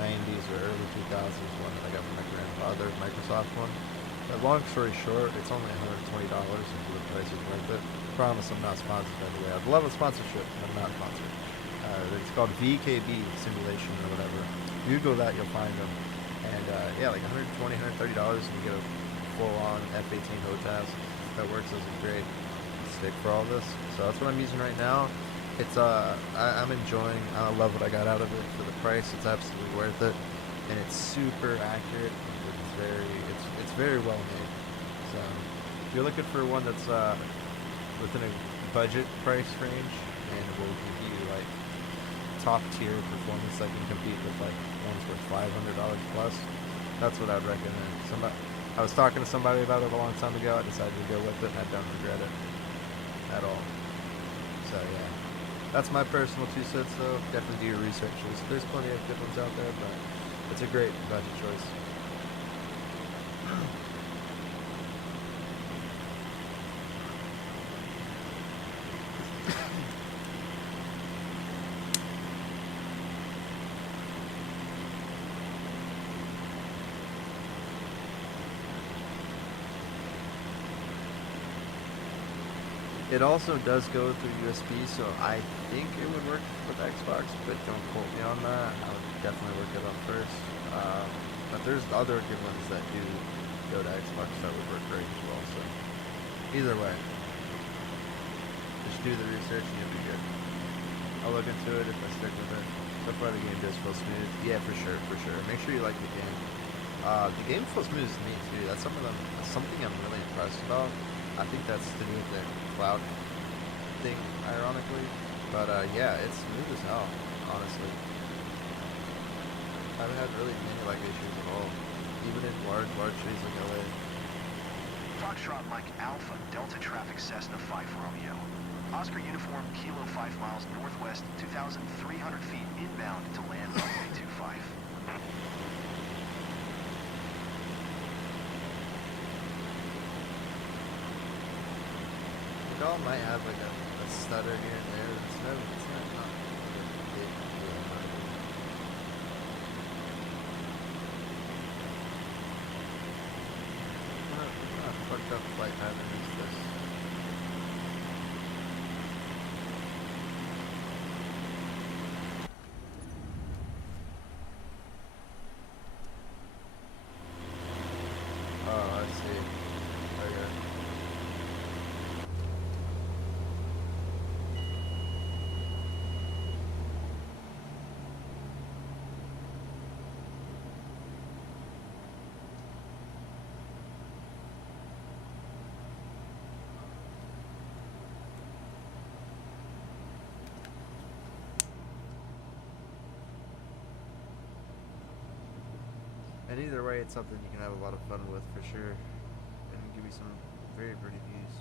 90s or early 2000s one that I got from my grandfather, Microsoft one. But long story short, it's only $120, and for the price is worth it. Promise I'm not sponsored, by the way. I'd love a sponsorship, but I'm not sponsored. It's called VKB Simulation or whatever. Google that, you'll find them. And yeah, like $120, $130, and you get a full-on F-18 HOTAS that works as a great stick for all this. So that's what I'm using right now. It's I'm enjoying. I love what I got out of it for the price. It's absolutely worth it, and it's super accurate. It's very well made. So if you're looking for one that's within a budget price range and will give you like top tier performance that can compete with like ones worth $500 plus, that's what I'd recommend. I was talking to somebody about it a long time ago. I decided to go with it, and I don't regret it at all. So yeah, that's my personal 2 cents though. Definitely do your research. There's plenty of good ones out there, but it's a great budget choice. It also does go through USB, so I think it would work with Xbox, but don't quote me on that. I would definitely look it up first. But there's other good ones that do go to Xbox that would work great as well. So either way, just do the research and you'll be good. I'll look into it if I stick with it. So far the game does feel smooth. Yeah, for sure. Make sure you like the game. The game feels smooth to me too. That's something I'm really impressed about. I think that's to do with the cloud thing, ironically. But yeah, it's smooth as hell, honestly. I haven't had really many lag issues at all, even in large cities like LA. Foxtrot Mike Alpha, Delta Traffic Cessna 5 Romeo. Oscar Uniform, Kilo 5 miles northwest, 2,300 feet inbound to land runway 25. Y'all might have like a stutter here and there. It's not big deal, in my opinion. What fucked up flight pattern is this? Oh, I see. Okay. And either way, it's something you can have a lot of fun with for sure, and give you some very pretty views.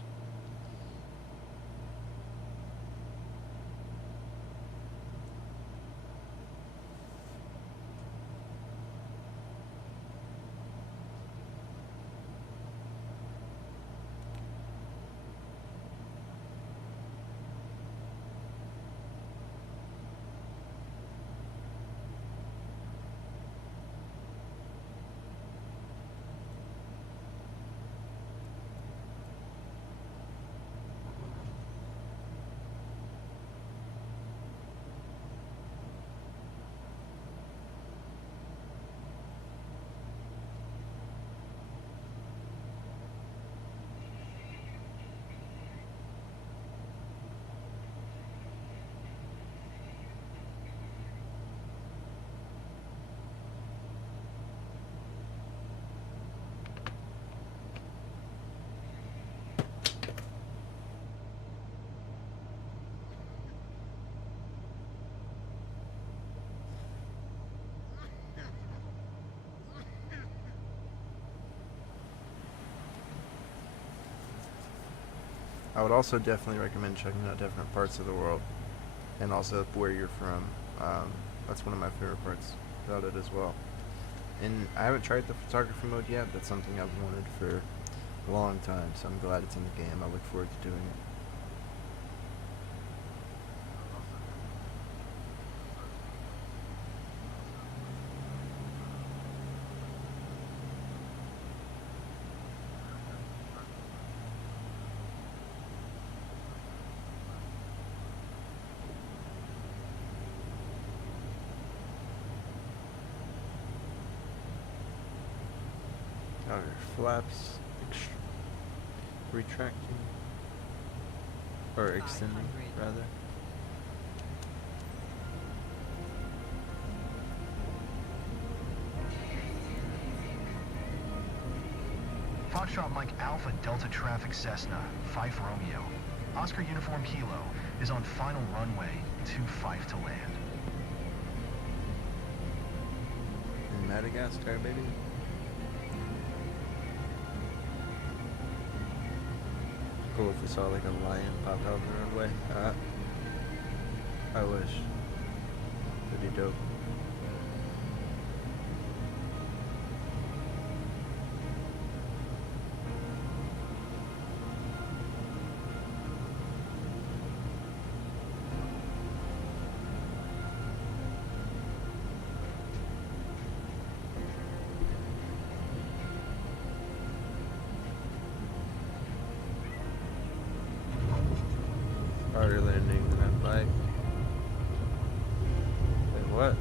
I would also definitely recommend checking out different parts of the world, and also where you're from. That's one of my favorite parts about it as well. And I haven't tried the photography mode yet, but it's something I've wanted for a long time, so I'm glad it's in the game. I look forward to doing it. Outer flaps retracting or extending rather. Foxtrot Mike Alpha Delta Traffic Cessna 5 Romeo. Oscar Uniform Kilo is on final runway 25 to land. In Madagascar, baby. Cool if we saw like a lion pop out on the runway. I wish. That'd be dope. Harder landing than I'd like. Wait, what?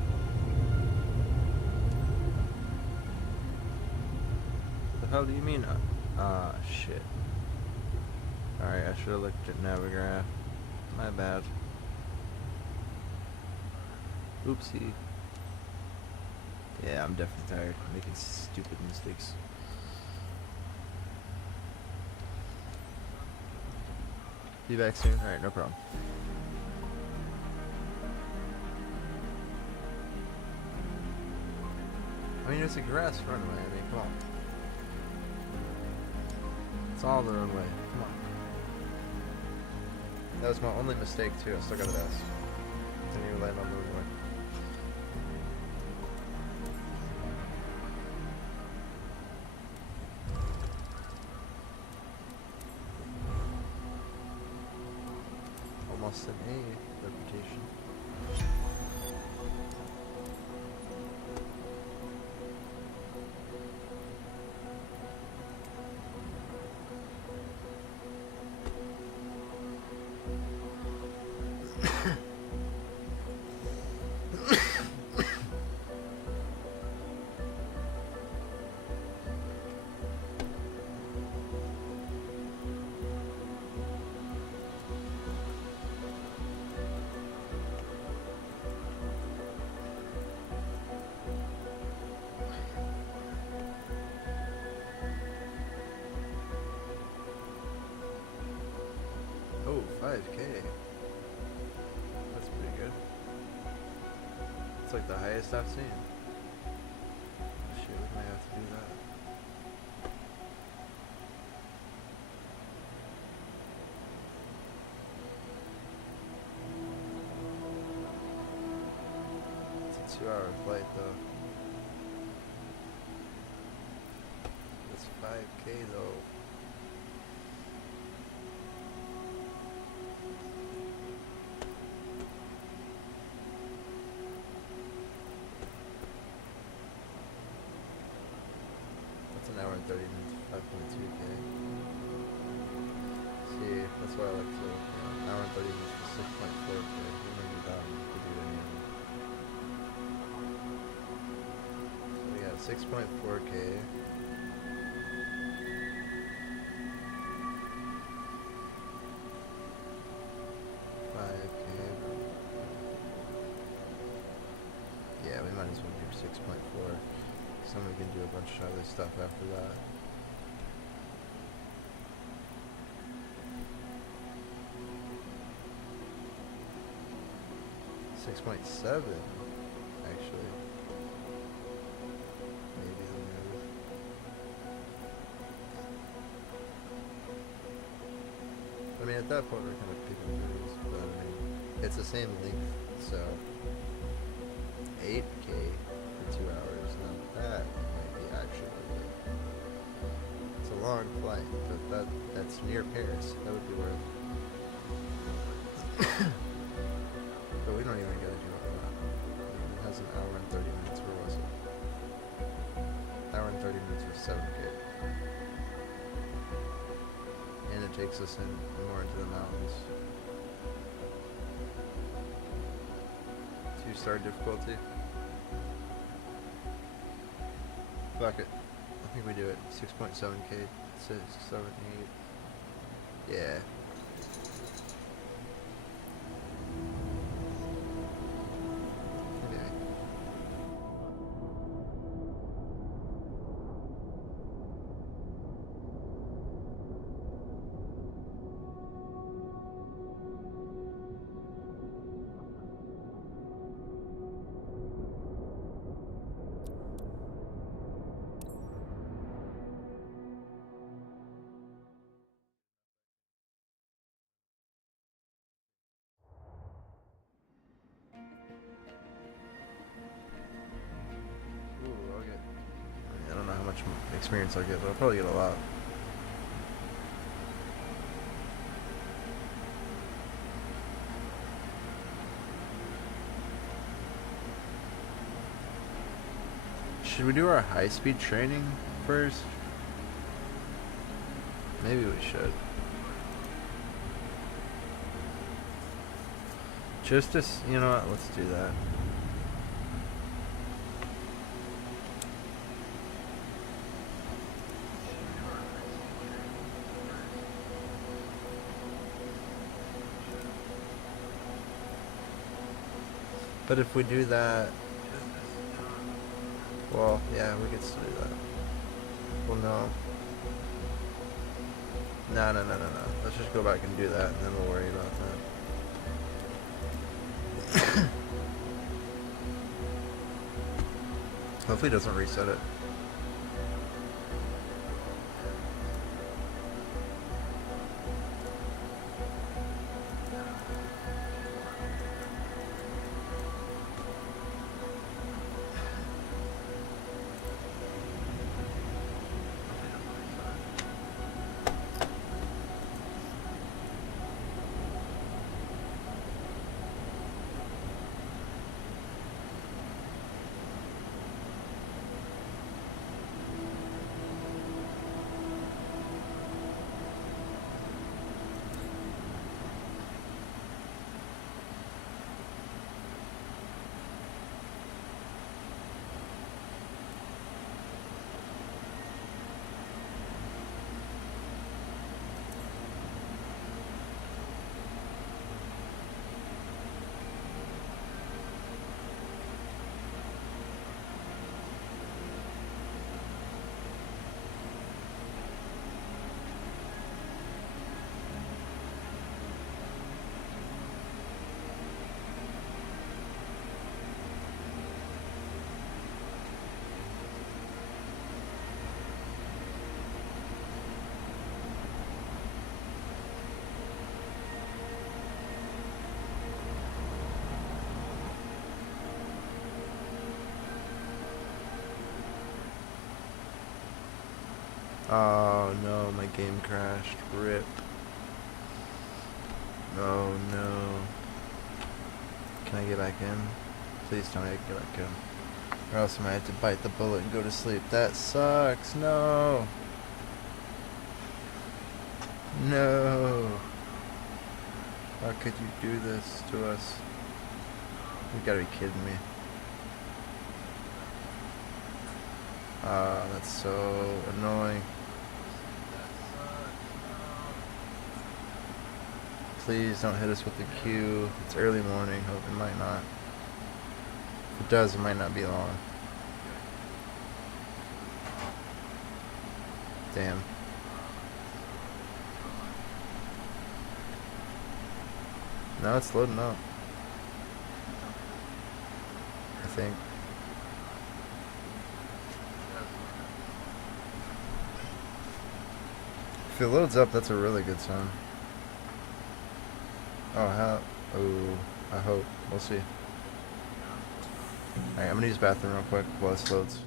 The hell do you mean? Shit. Alright, I should have looked at Navigraph. My bad. Oopsie. Yeah, I'm definitely tired of making stupid mistakes. Be back soon? Alright, no problem. I mean, it's a grass runway. I mean, come on. It's all the runway. Come on. That was my only mistake, too. I still got it ass. Didn't even land on the runway. Almost an A reputation. Oh, 5K. That's pretty good. It's like the highest I've seen. Shit, we might have to do that. It's a 2-hour flight though. It's 5K though. An hour and 30 minutes, 5.2K. See, that's why I like to, an hour and 30 minutes for 6.4K. We may do that one to do any of them. So we got 6.4K. Yeah, we might as well do 6.4. Then we can do a bunch of other stuff after that. $6.7 actually. Maybe the move. I mean, at that point, we're kind of picking through, but I mean, it's the same length, so 8K for 2 hours. Now that might be actually worth it. It's a long flight, but that's near Paris. That would be worth it. But we don't even gotta do all that. I mean, it has an hour and 30 minutes. Where was it? Hour and 30 minutes for 7K. And it takes us in more into the mountains. 2-star difficulty. Fuck it. I think we do it. 6.7K. 6, 7, 8. Yeah. Okay. Ooh, I'll get. I don't know how much experience I'll get, but I'll probably get a lot. Should we do our high-speed training first? Maybe we should. Just to, you know what, let's do that. But if we do that, well, yeah, we could still do that. Well, no. No. Let's just go back and do that, and then we'll worry about that. Hopefully it doesn't reset it. Oh no, my game crashed. RIP. Oh no. Can I get back in? Please tell me I can get back in. Or else I might have to bite the bullet and go to sleep. That sucks. No. No. How could you do this to us? You gotta be kidding me. That's so annoying. Please don't hit us with the queue. It's early morning. Hope it might not. If it does, it might not be long. Damn. Now it's loading up. I think. If it loads up, that's a really good sign. Oh, how? Oh, I hope. We'll see. Alright, I'm gonna use the bathroom real quick while this loads.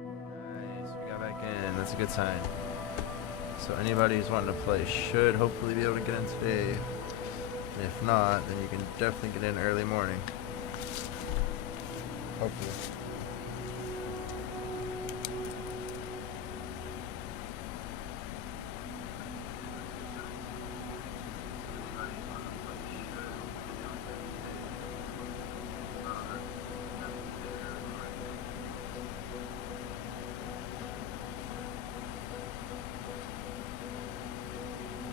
Nice, we got back in. That's a good sign. So anybody who's wanting to play should hopefully be able to get in today. And if not, then you can definitely get in early morning. Hopefully.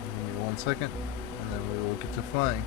Give me 1 second, and then we will get to flying.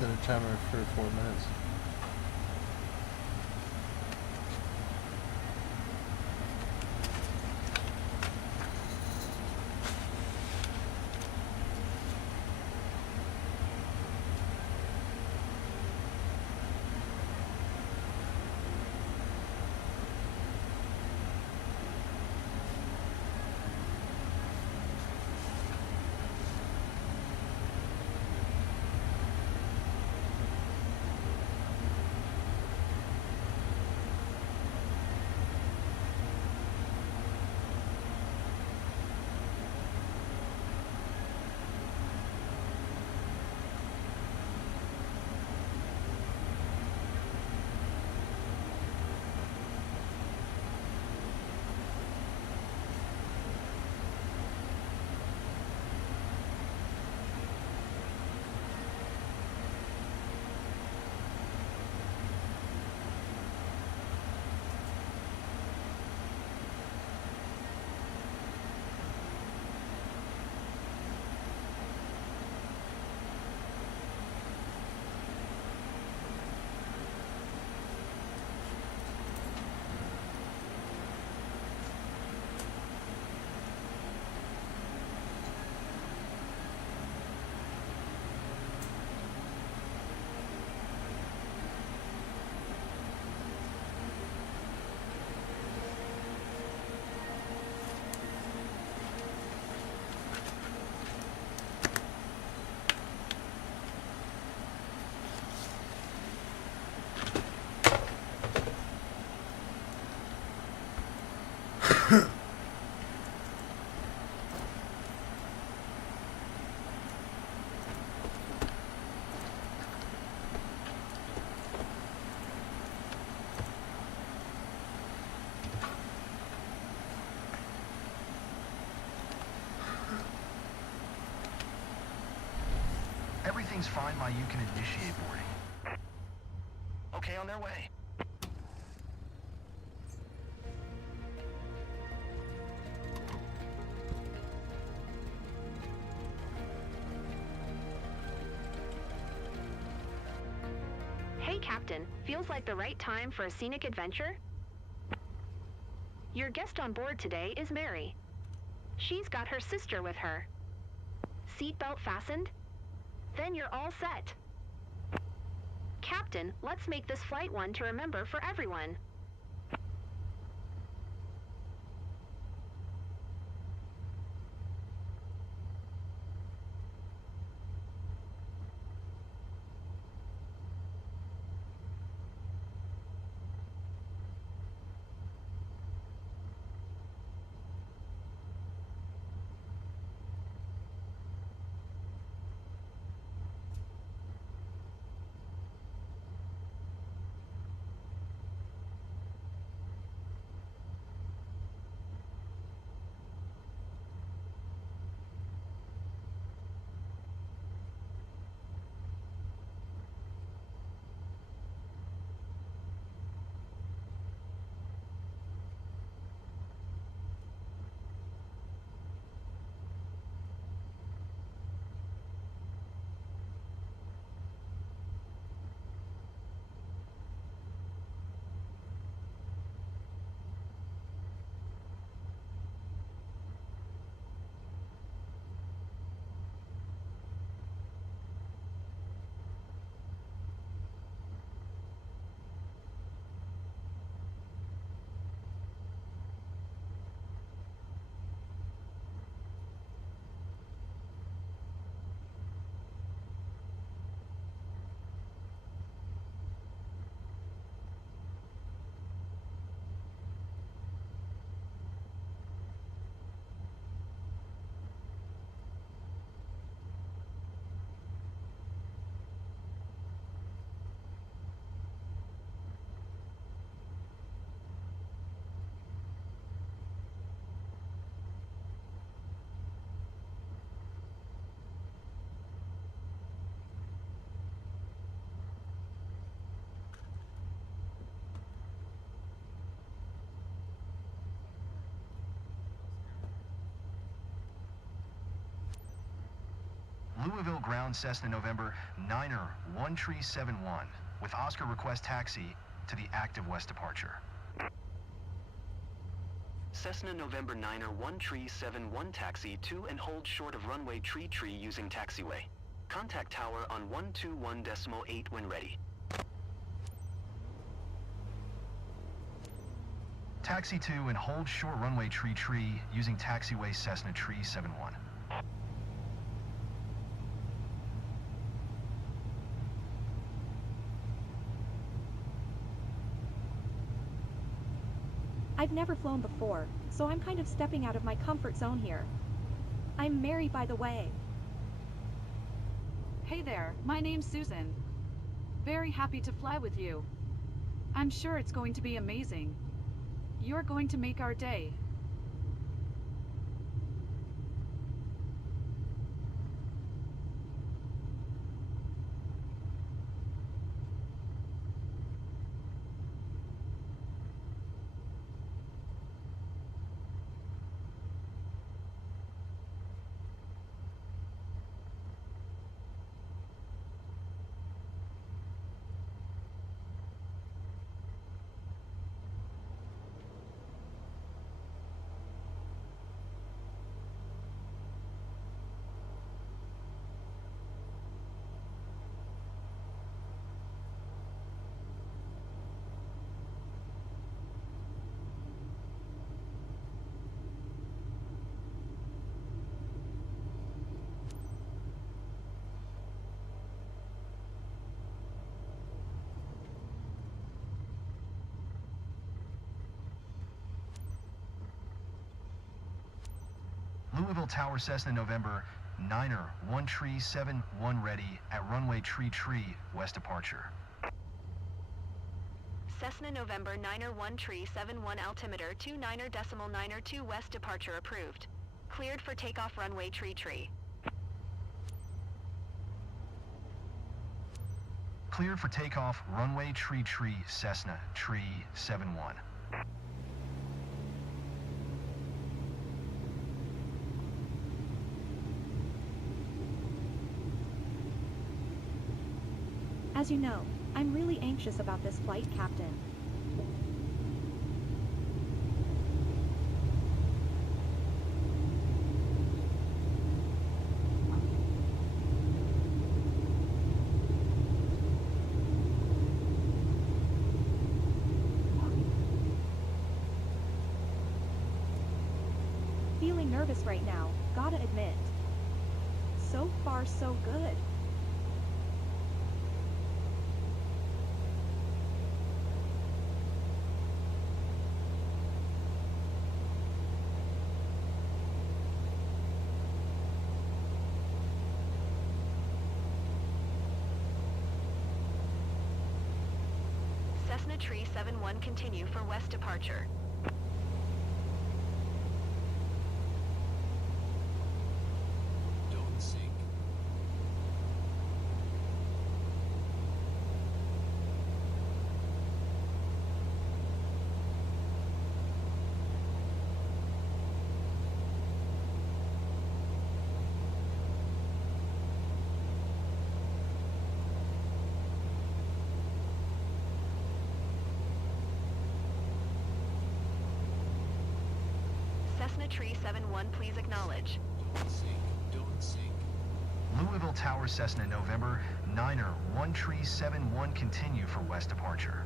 set a timer for 4 minutes. Everything's fine, you can initiate boarding. Okay, on their way. Hey, Captain. Feels like the right time for a scenic adventure? Your guest on board today is Mary. She's got her sister with her. Seatbelt fastened? Then you're all set. Captain, let's make this flight one to remember for everyone. Louisville ground Cessna November 9er 1371 with Oscar request taxi to the active west departure. Cessna November 9er 1371 taxi to and hold short of runway tree using taxiway. Contact tower on 121.8 when ready. Taxi to and hold short runway tree using taxiway Cessna 371. I've never flown before, so I'm kind of stepping out of my comfort zone here. I'm Mary, by the way. Hey there, my name's Susan. Very happy to fly with you. I'm sure it's going to be amazing. You're going to make our day. Louisville Tower Cessna November 9er 1371 ready at runway tree west departure. Cessna November 9er 1371 altimeter 29er.92 west departure approved. Cleared for takeoff runway tree. Cleared for takeoff runway tree Cessna 371. As you know, I'm really anxious about this flight, Captain. Feeling nervous right now, gotta admit. So far, so good. Cessna 371 continue for west departure. Don't sink. Cessna 371, please acknowledge. Don't sink. Don't sink. Louisville Tower Cessna November 9er 1371 continue for west departure.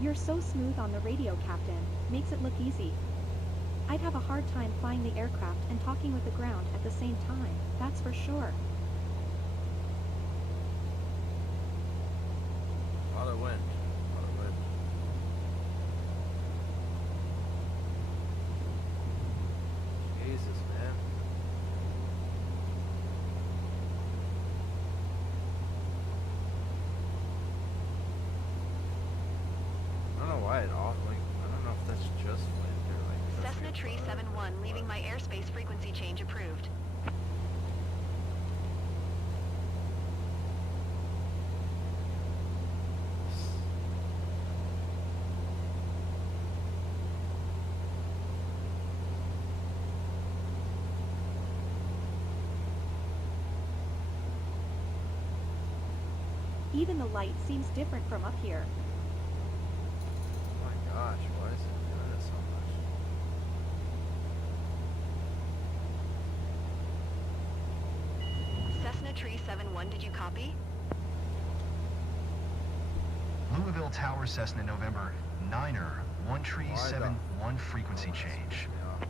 You're so smooth on the radio, Captain. Makes it look easy. I'd have a hard time flying the aircraft and talking with the ground at the same time, that's for sure. A lot of wind. A lot of wind. Jesus, man. I don't know why it off. Like, I don't know if that's Tree 71, leaving my airspace frequency change approved. Even the light seems different from up here. Oh my gosh, why is it doing it so much? Cessna Tree 71, did you copy? Louisville Tower Cessna November 9er, 1 Tree Why the- 71 frequency change. Yeah.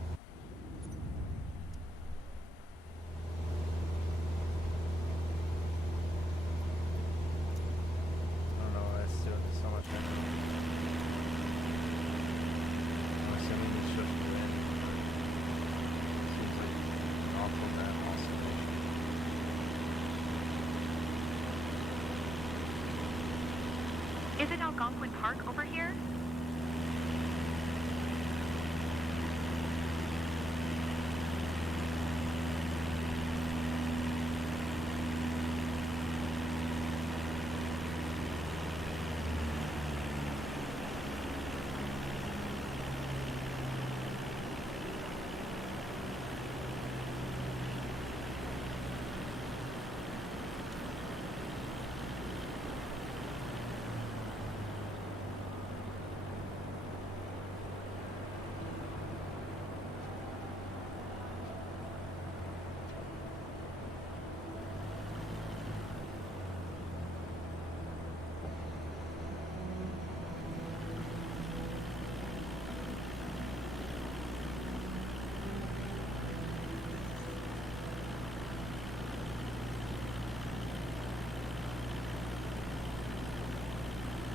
I don't know why it's doing so much better. I'm assuming it's just the wind, but it seems like an awful bad also. Is it Algonquin Park over here?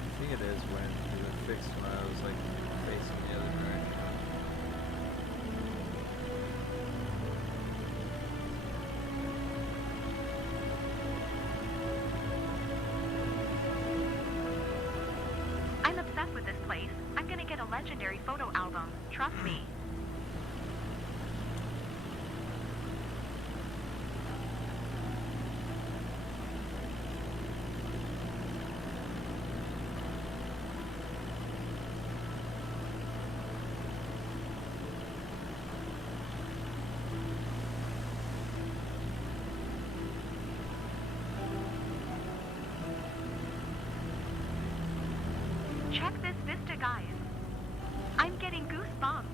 I think it is wind, because it fixed when I was like facing the other direction. I'm obsessed with this place. I'm gonna get a legendary photo album. Trust me. Check this vista, guys. I'm getting goosebumps.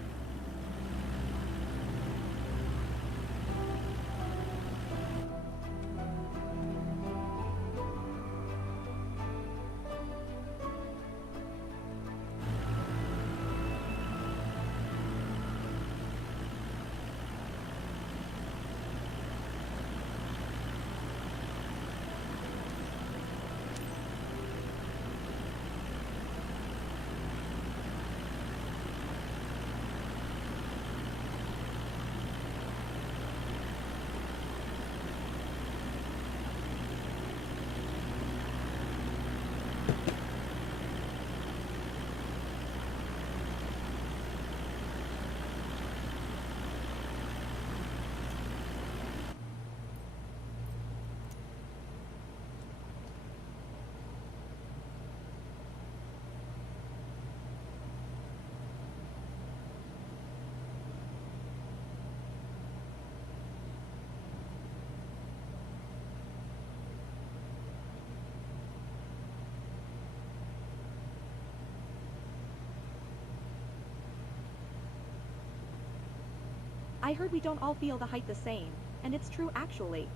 I heard we don't all feel the height the same, and it's true actually.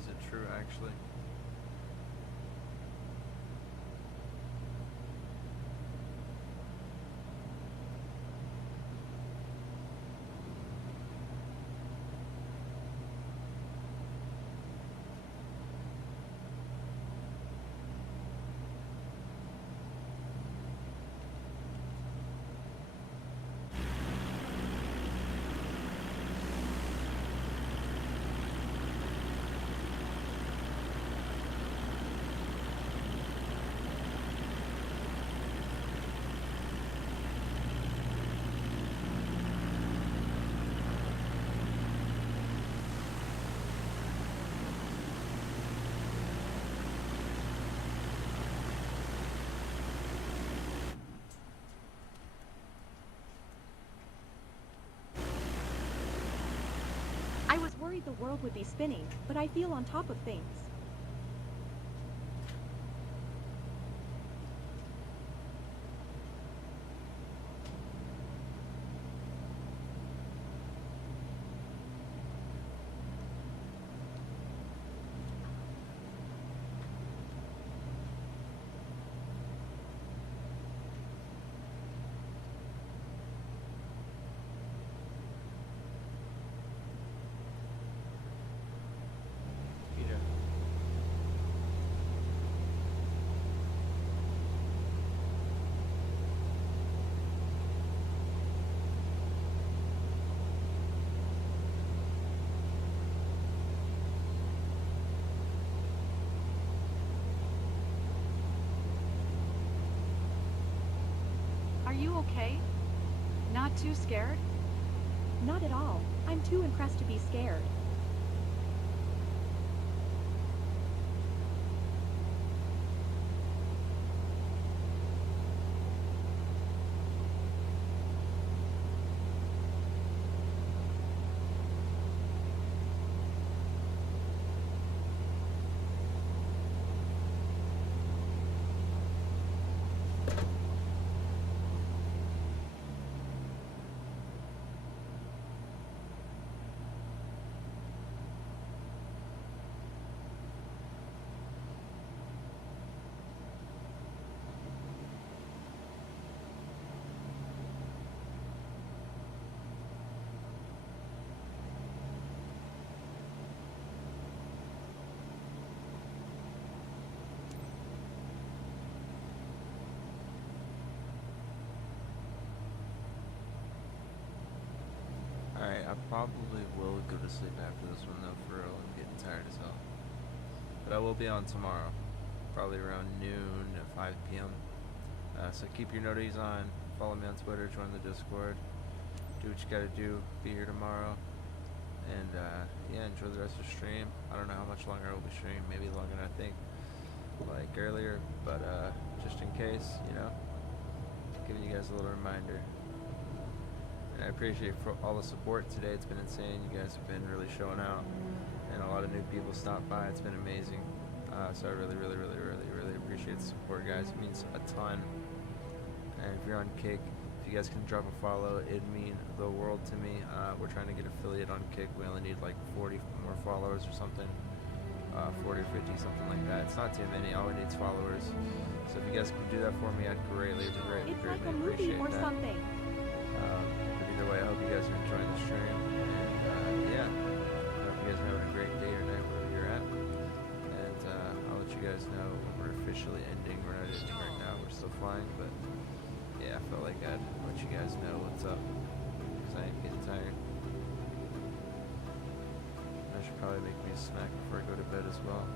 Is it true actually? worried the world would be spinning, but I feel on top of things. Peter. Are you okay? Not too scared? Not at all. I'm too impressed to be scared. Alright, I probably will go to sleep after this one though, for real. I'm getting tired as hell. But I will be on tomorrow, probably around noon to 5 p.m. So keep your noties on, follow me on Twitter, join the Discord, do what you gotta do, be here tomorrow. And yeah, enjoy the rest of the stream. I don't know how much longer I will be streaming, maybe longer than I think, like earlier, but just in case, you know, giving you guys a little reminder. And I appreciate for all the support today. It's been insane. You guys have been really showing out, and a lot of new people stopped by. It's been amazing. So I really appreciate the support, guys. It means a ton. And if you're on Kick, if you guys can drop a follow, it'd mean the world to me. We're trying to get affiliate on Kick. We only need like 40 more followers or something. 40 or 50, something like that. It's not too many. All we need is followers. So if you guys can do that for me, I'd greatly It's like a appreciate movie or that. something. But either way, I hope you guys are enjoying the stream. And yeah, I hope you guys are having a great day or night wherever you're at. And I'll let you guys know when we're officially ending. We're not ending right now. We're still flying, but yeah, I felt like I'd let you guys know what's up, because I am getting tired. I should probably make me a snack before I go to bed as well.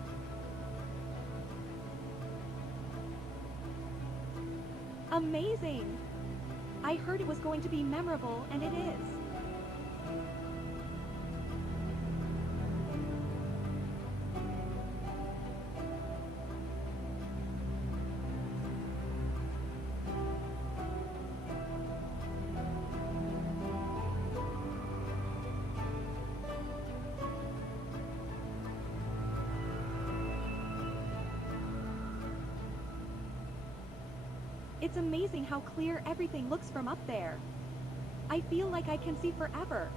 Amazing! I heard it was going to be memorable, and it is. It's amazing how clear everything looks from up there. I feel like I can see forever.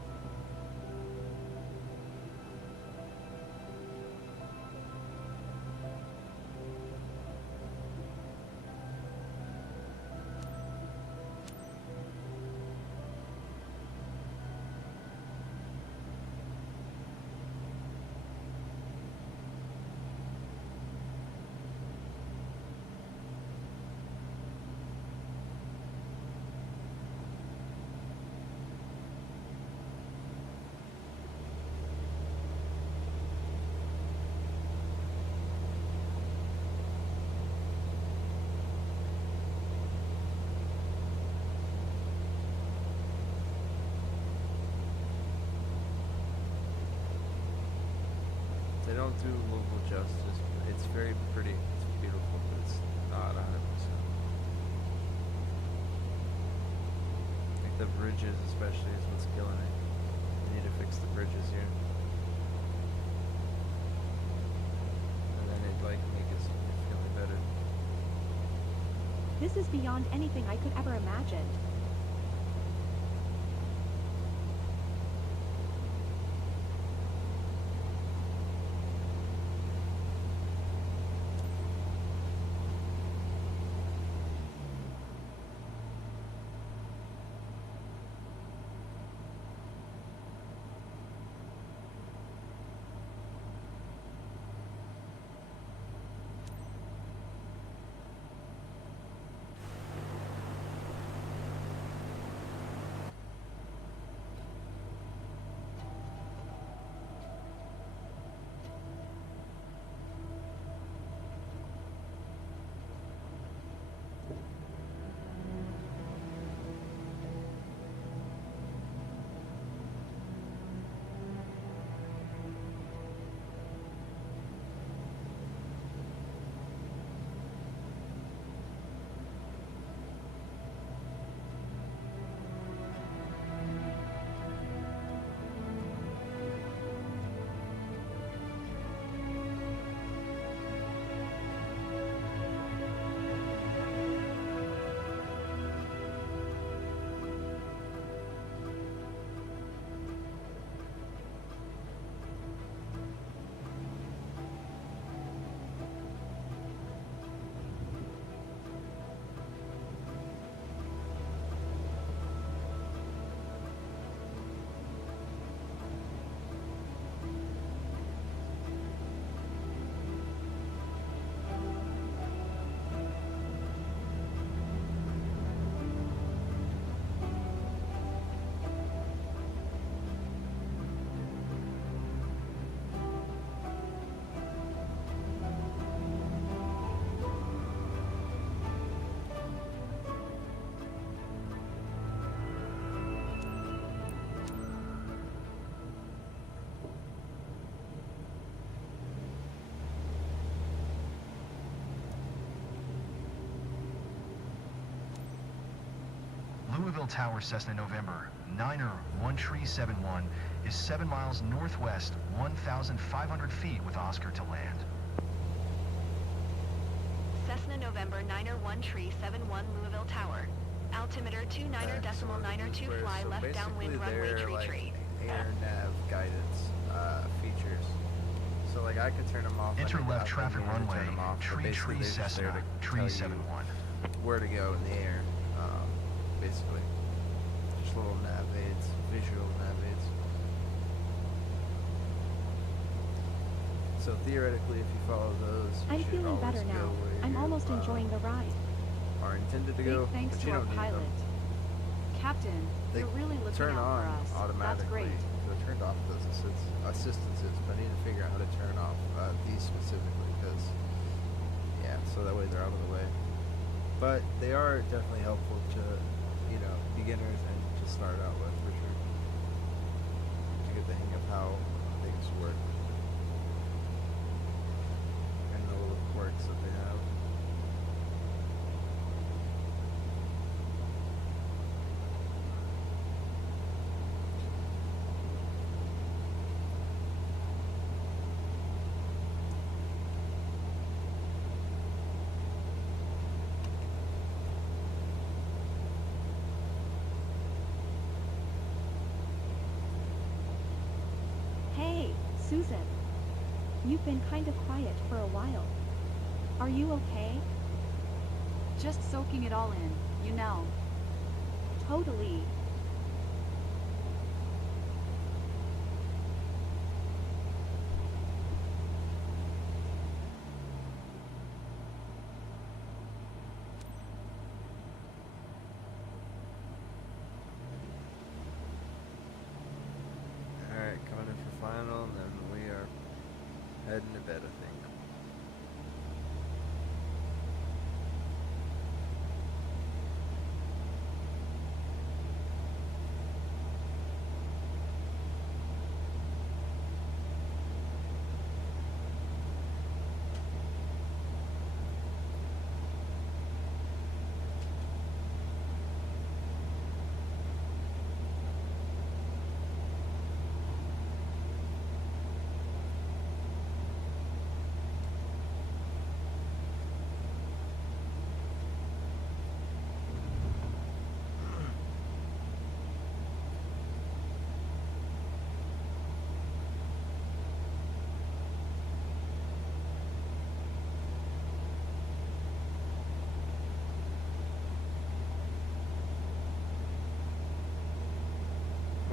They don't do local justice. It's very pretty. It's beautiful, but it's not 100%. Like the bridges, especially, is what's killing it. We need to fix the bridges here. like make it significantly better. This is beyond anything I could ever imagine. Louisville Tower, Cessna November, Niner 1371 is 7 miles northwest, 1,500 feet with Oscar to land. Cessna November 91371 Louisville Tower. Altimeter 29.992 fly So left downwind basically runway they're, tree like, tree. air nav guidance features. So like I could turn them off. Enter I could left traffic turn runway, them off, but tree basically tree they're just there Cessna, to tree tell you 71. where to go in the air. Basically, just little nav aids, visual nav aids. So theoretically, if you follow those, you I'm should feeling always better go now. where I'm you, almost enjoying the ride. are intended to Big go, thanks but to you our don't need pilot. them. Captain, They you're really looking turn out on for us. automatically. That's great. They're turned off those assistances, but I need to figure out how to turn off these specifically because, yeah, so that way they're out of the way. But they are definitely helpful to, you know, beginners and to start out with for sure. To get the hang of how things work and the little quirks that they have. Hey, Susan. You've been kind of quiet for a while. Are you okay? Just soaking it all in, you know. Totally. Alright, coming in for final, and then we are heading to bed, I think.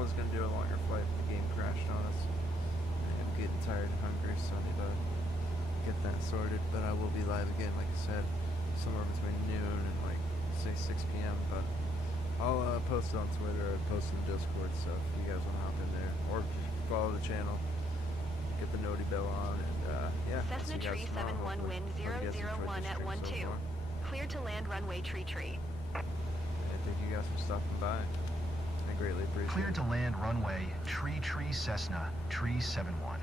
was gonna do a longer flight, but the game crashed on us. I'm getting tired and hungry, so I need to get that sorted. But I will be live again, like I said, somewhere between noon and like say 6 p.m. But I'll post it on Twitter or post it in Discord. So if you guys want to hop in there or follow the channel, get the noti bell on, and yeah. Cessna Tree 71 wind 001 at 12. Cleared to land runway Tree. And thank you guys for stopping by. I greatly appreciate it. Cleared to land runway Tree Cessna Tree 71.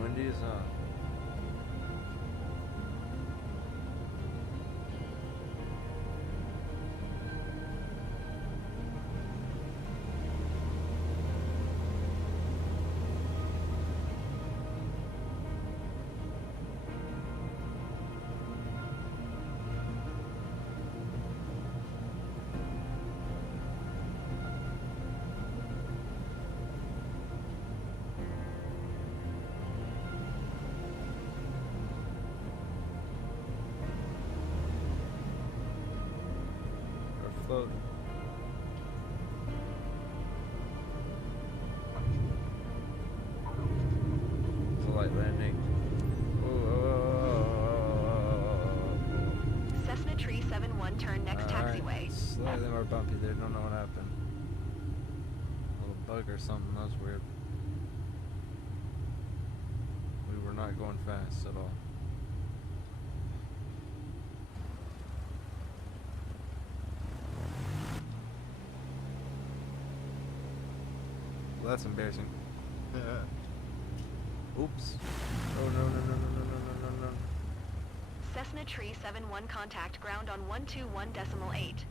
Wendy is on. Float. It's a light landing. Cessna Tree 71 turn next taxiway. Slightly more bumpy there. Don't know what happened. A little bug or something. That was weird. We were not going fast at all. Well, that's embarrassing. Oops. Oh no. Cessna Tree 71 contact ground on 121.8.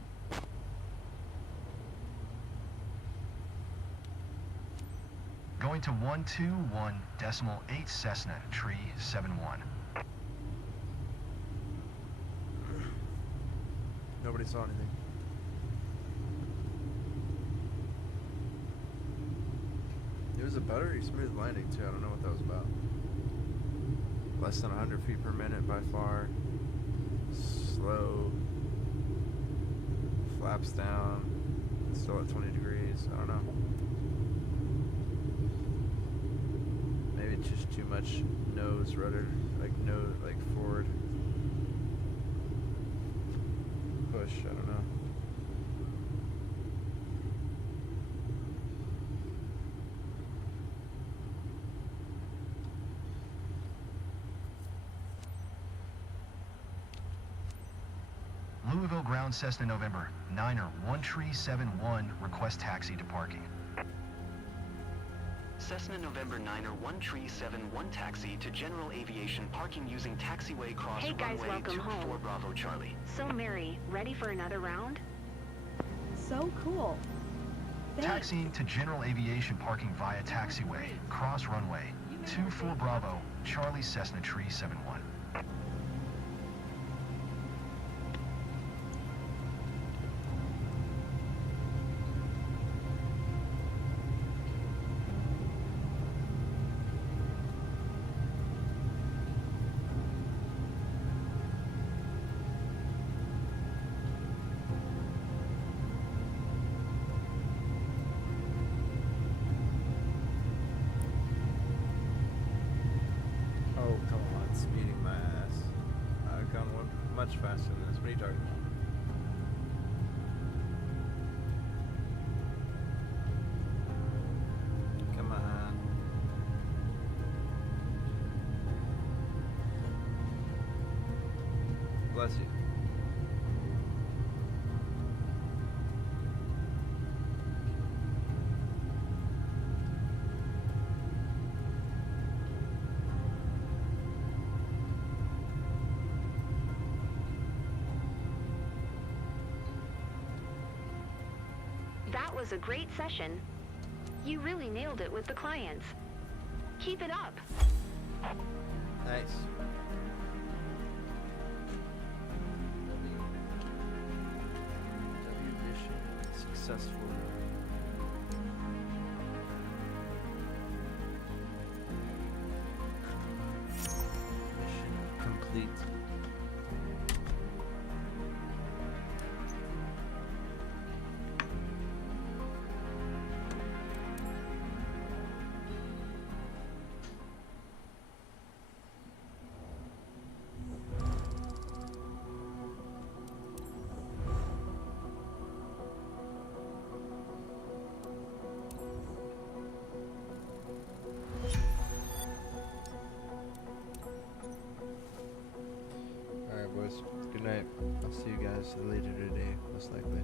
Going to 121.8 Cessna Tree 71. Nobody saw anything. It was a buttery smooth landing too. I don't know what that was about. Less than 100 feet per minute by far. Slow. Flaps down. Still at 20 degrees. I don't know. Maybe it's just too much nose rudder, like forward push. I don't know. Louisville ground Cessna November, Niner 1371, request taxi to parking. Cessna November 9er 1371 taxi to general aviation parking using taxiway cross Hey guys, runway welcome 24 home. Bravo Charlie. So Mary, ready for another round? So cool. Thanks. Taxiing to general aviation parking via taxiway, cross runway 24 Bravo, Charlie Cessna Tree 71. much faster than this. What are you talking about? Come on. Bless you. That was a great session. You really nailed it with the clients. Keep it up. Nice. W mission successful. Mission complete. Alright boys, good night. I'll see you guys later today, most likely.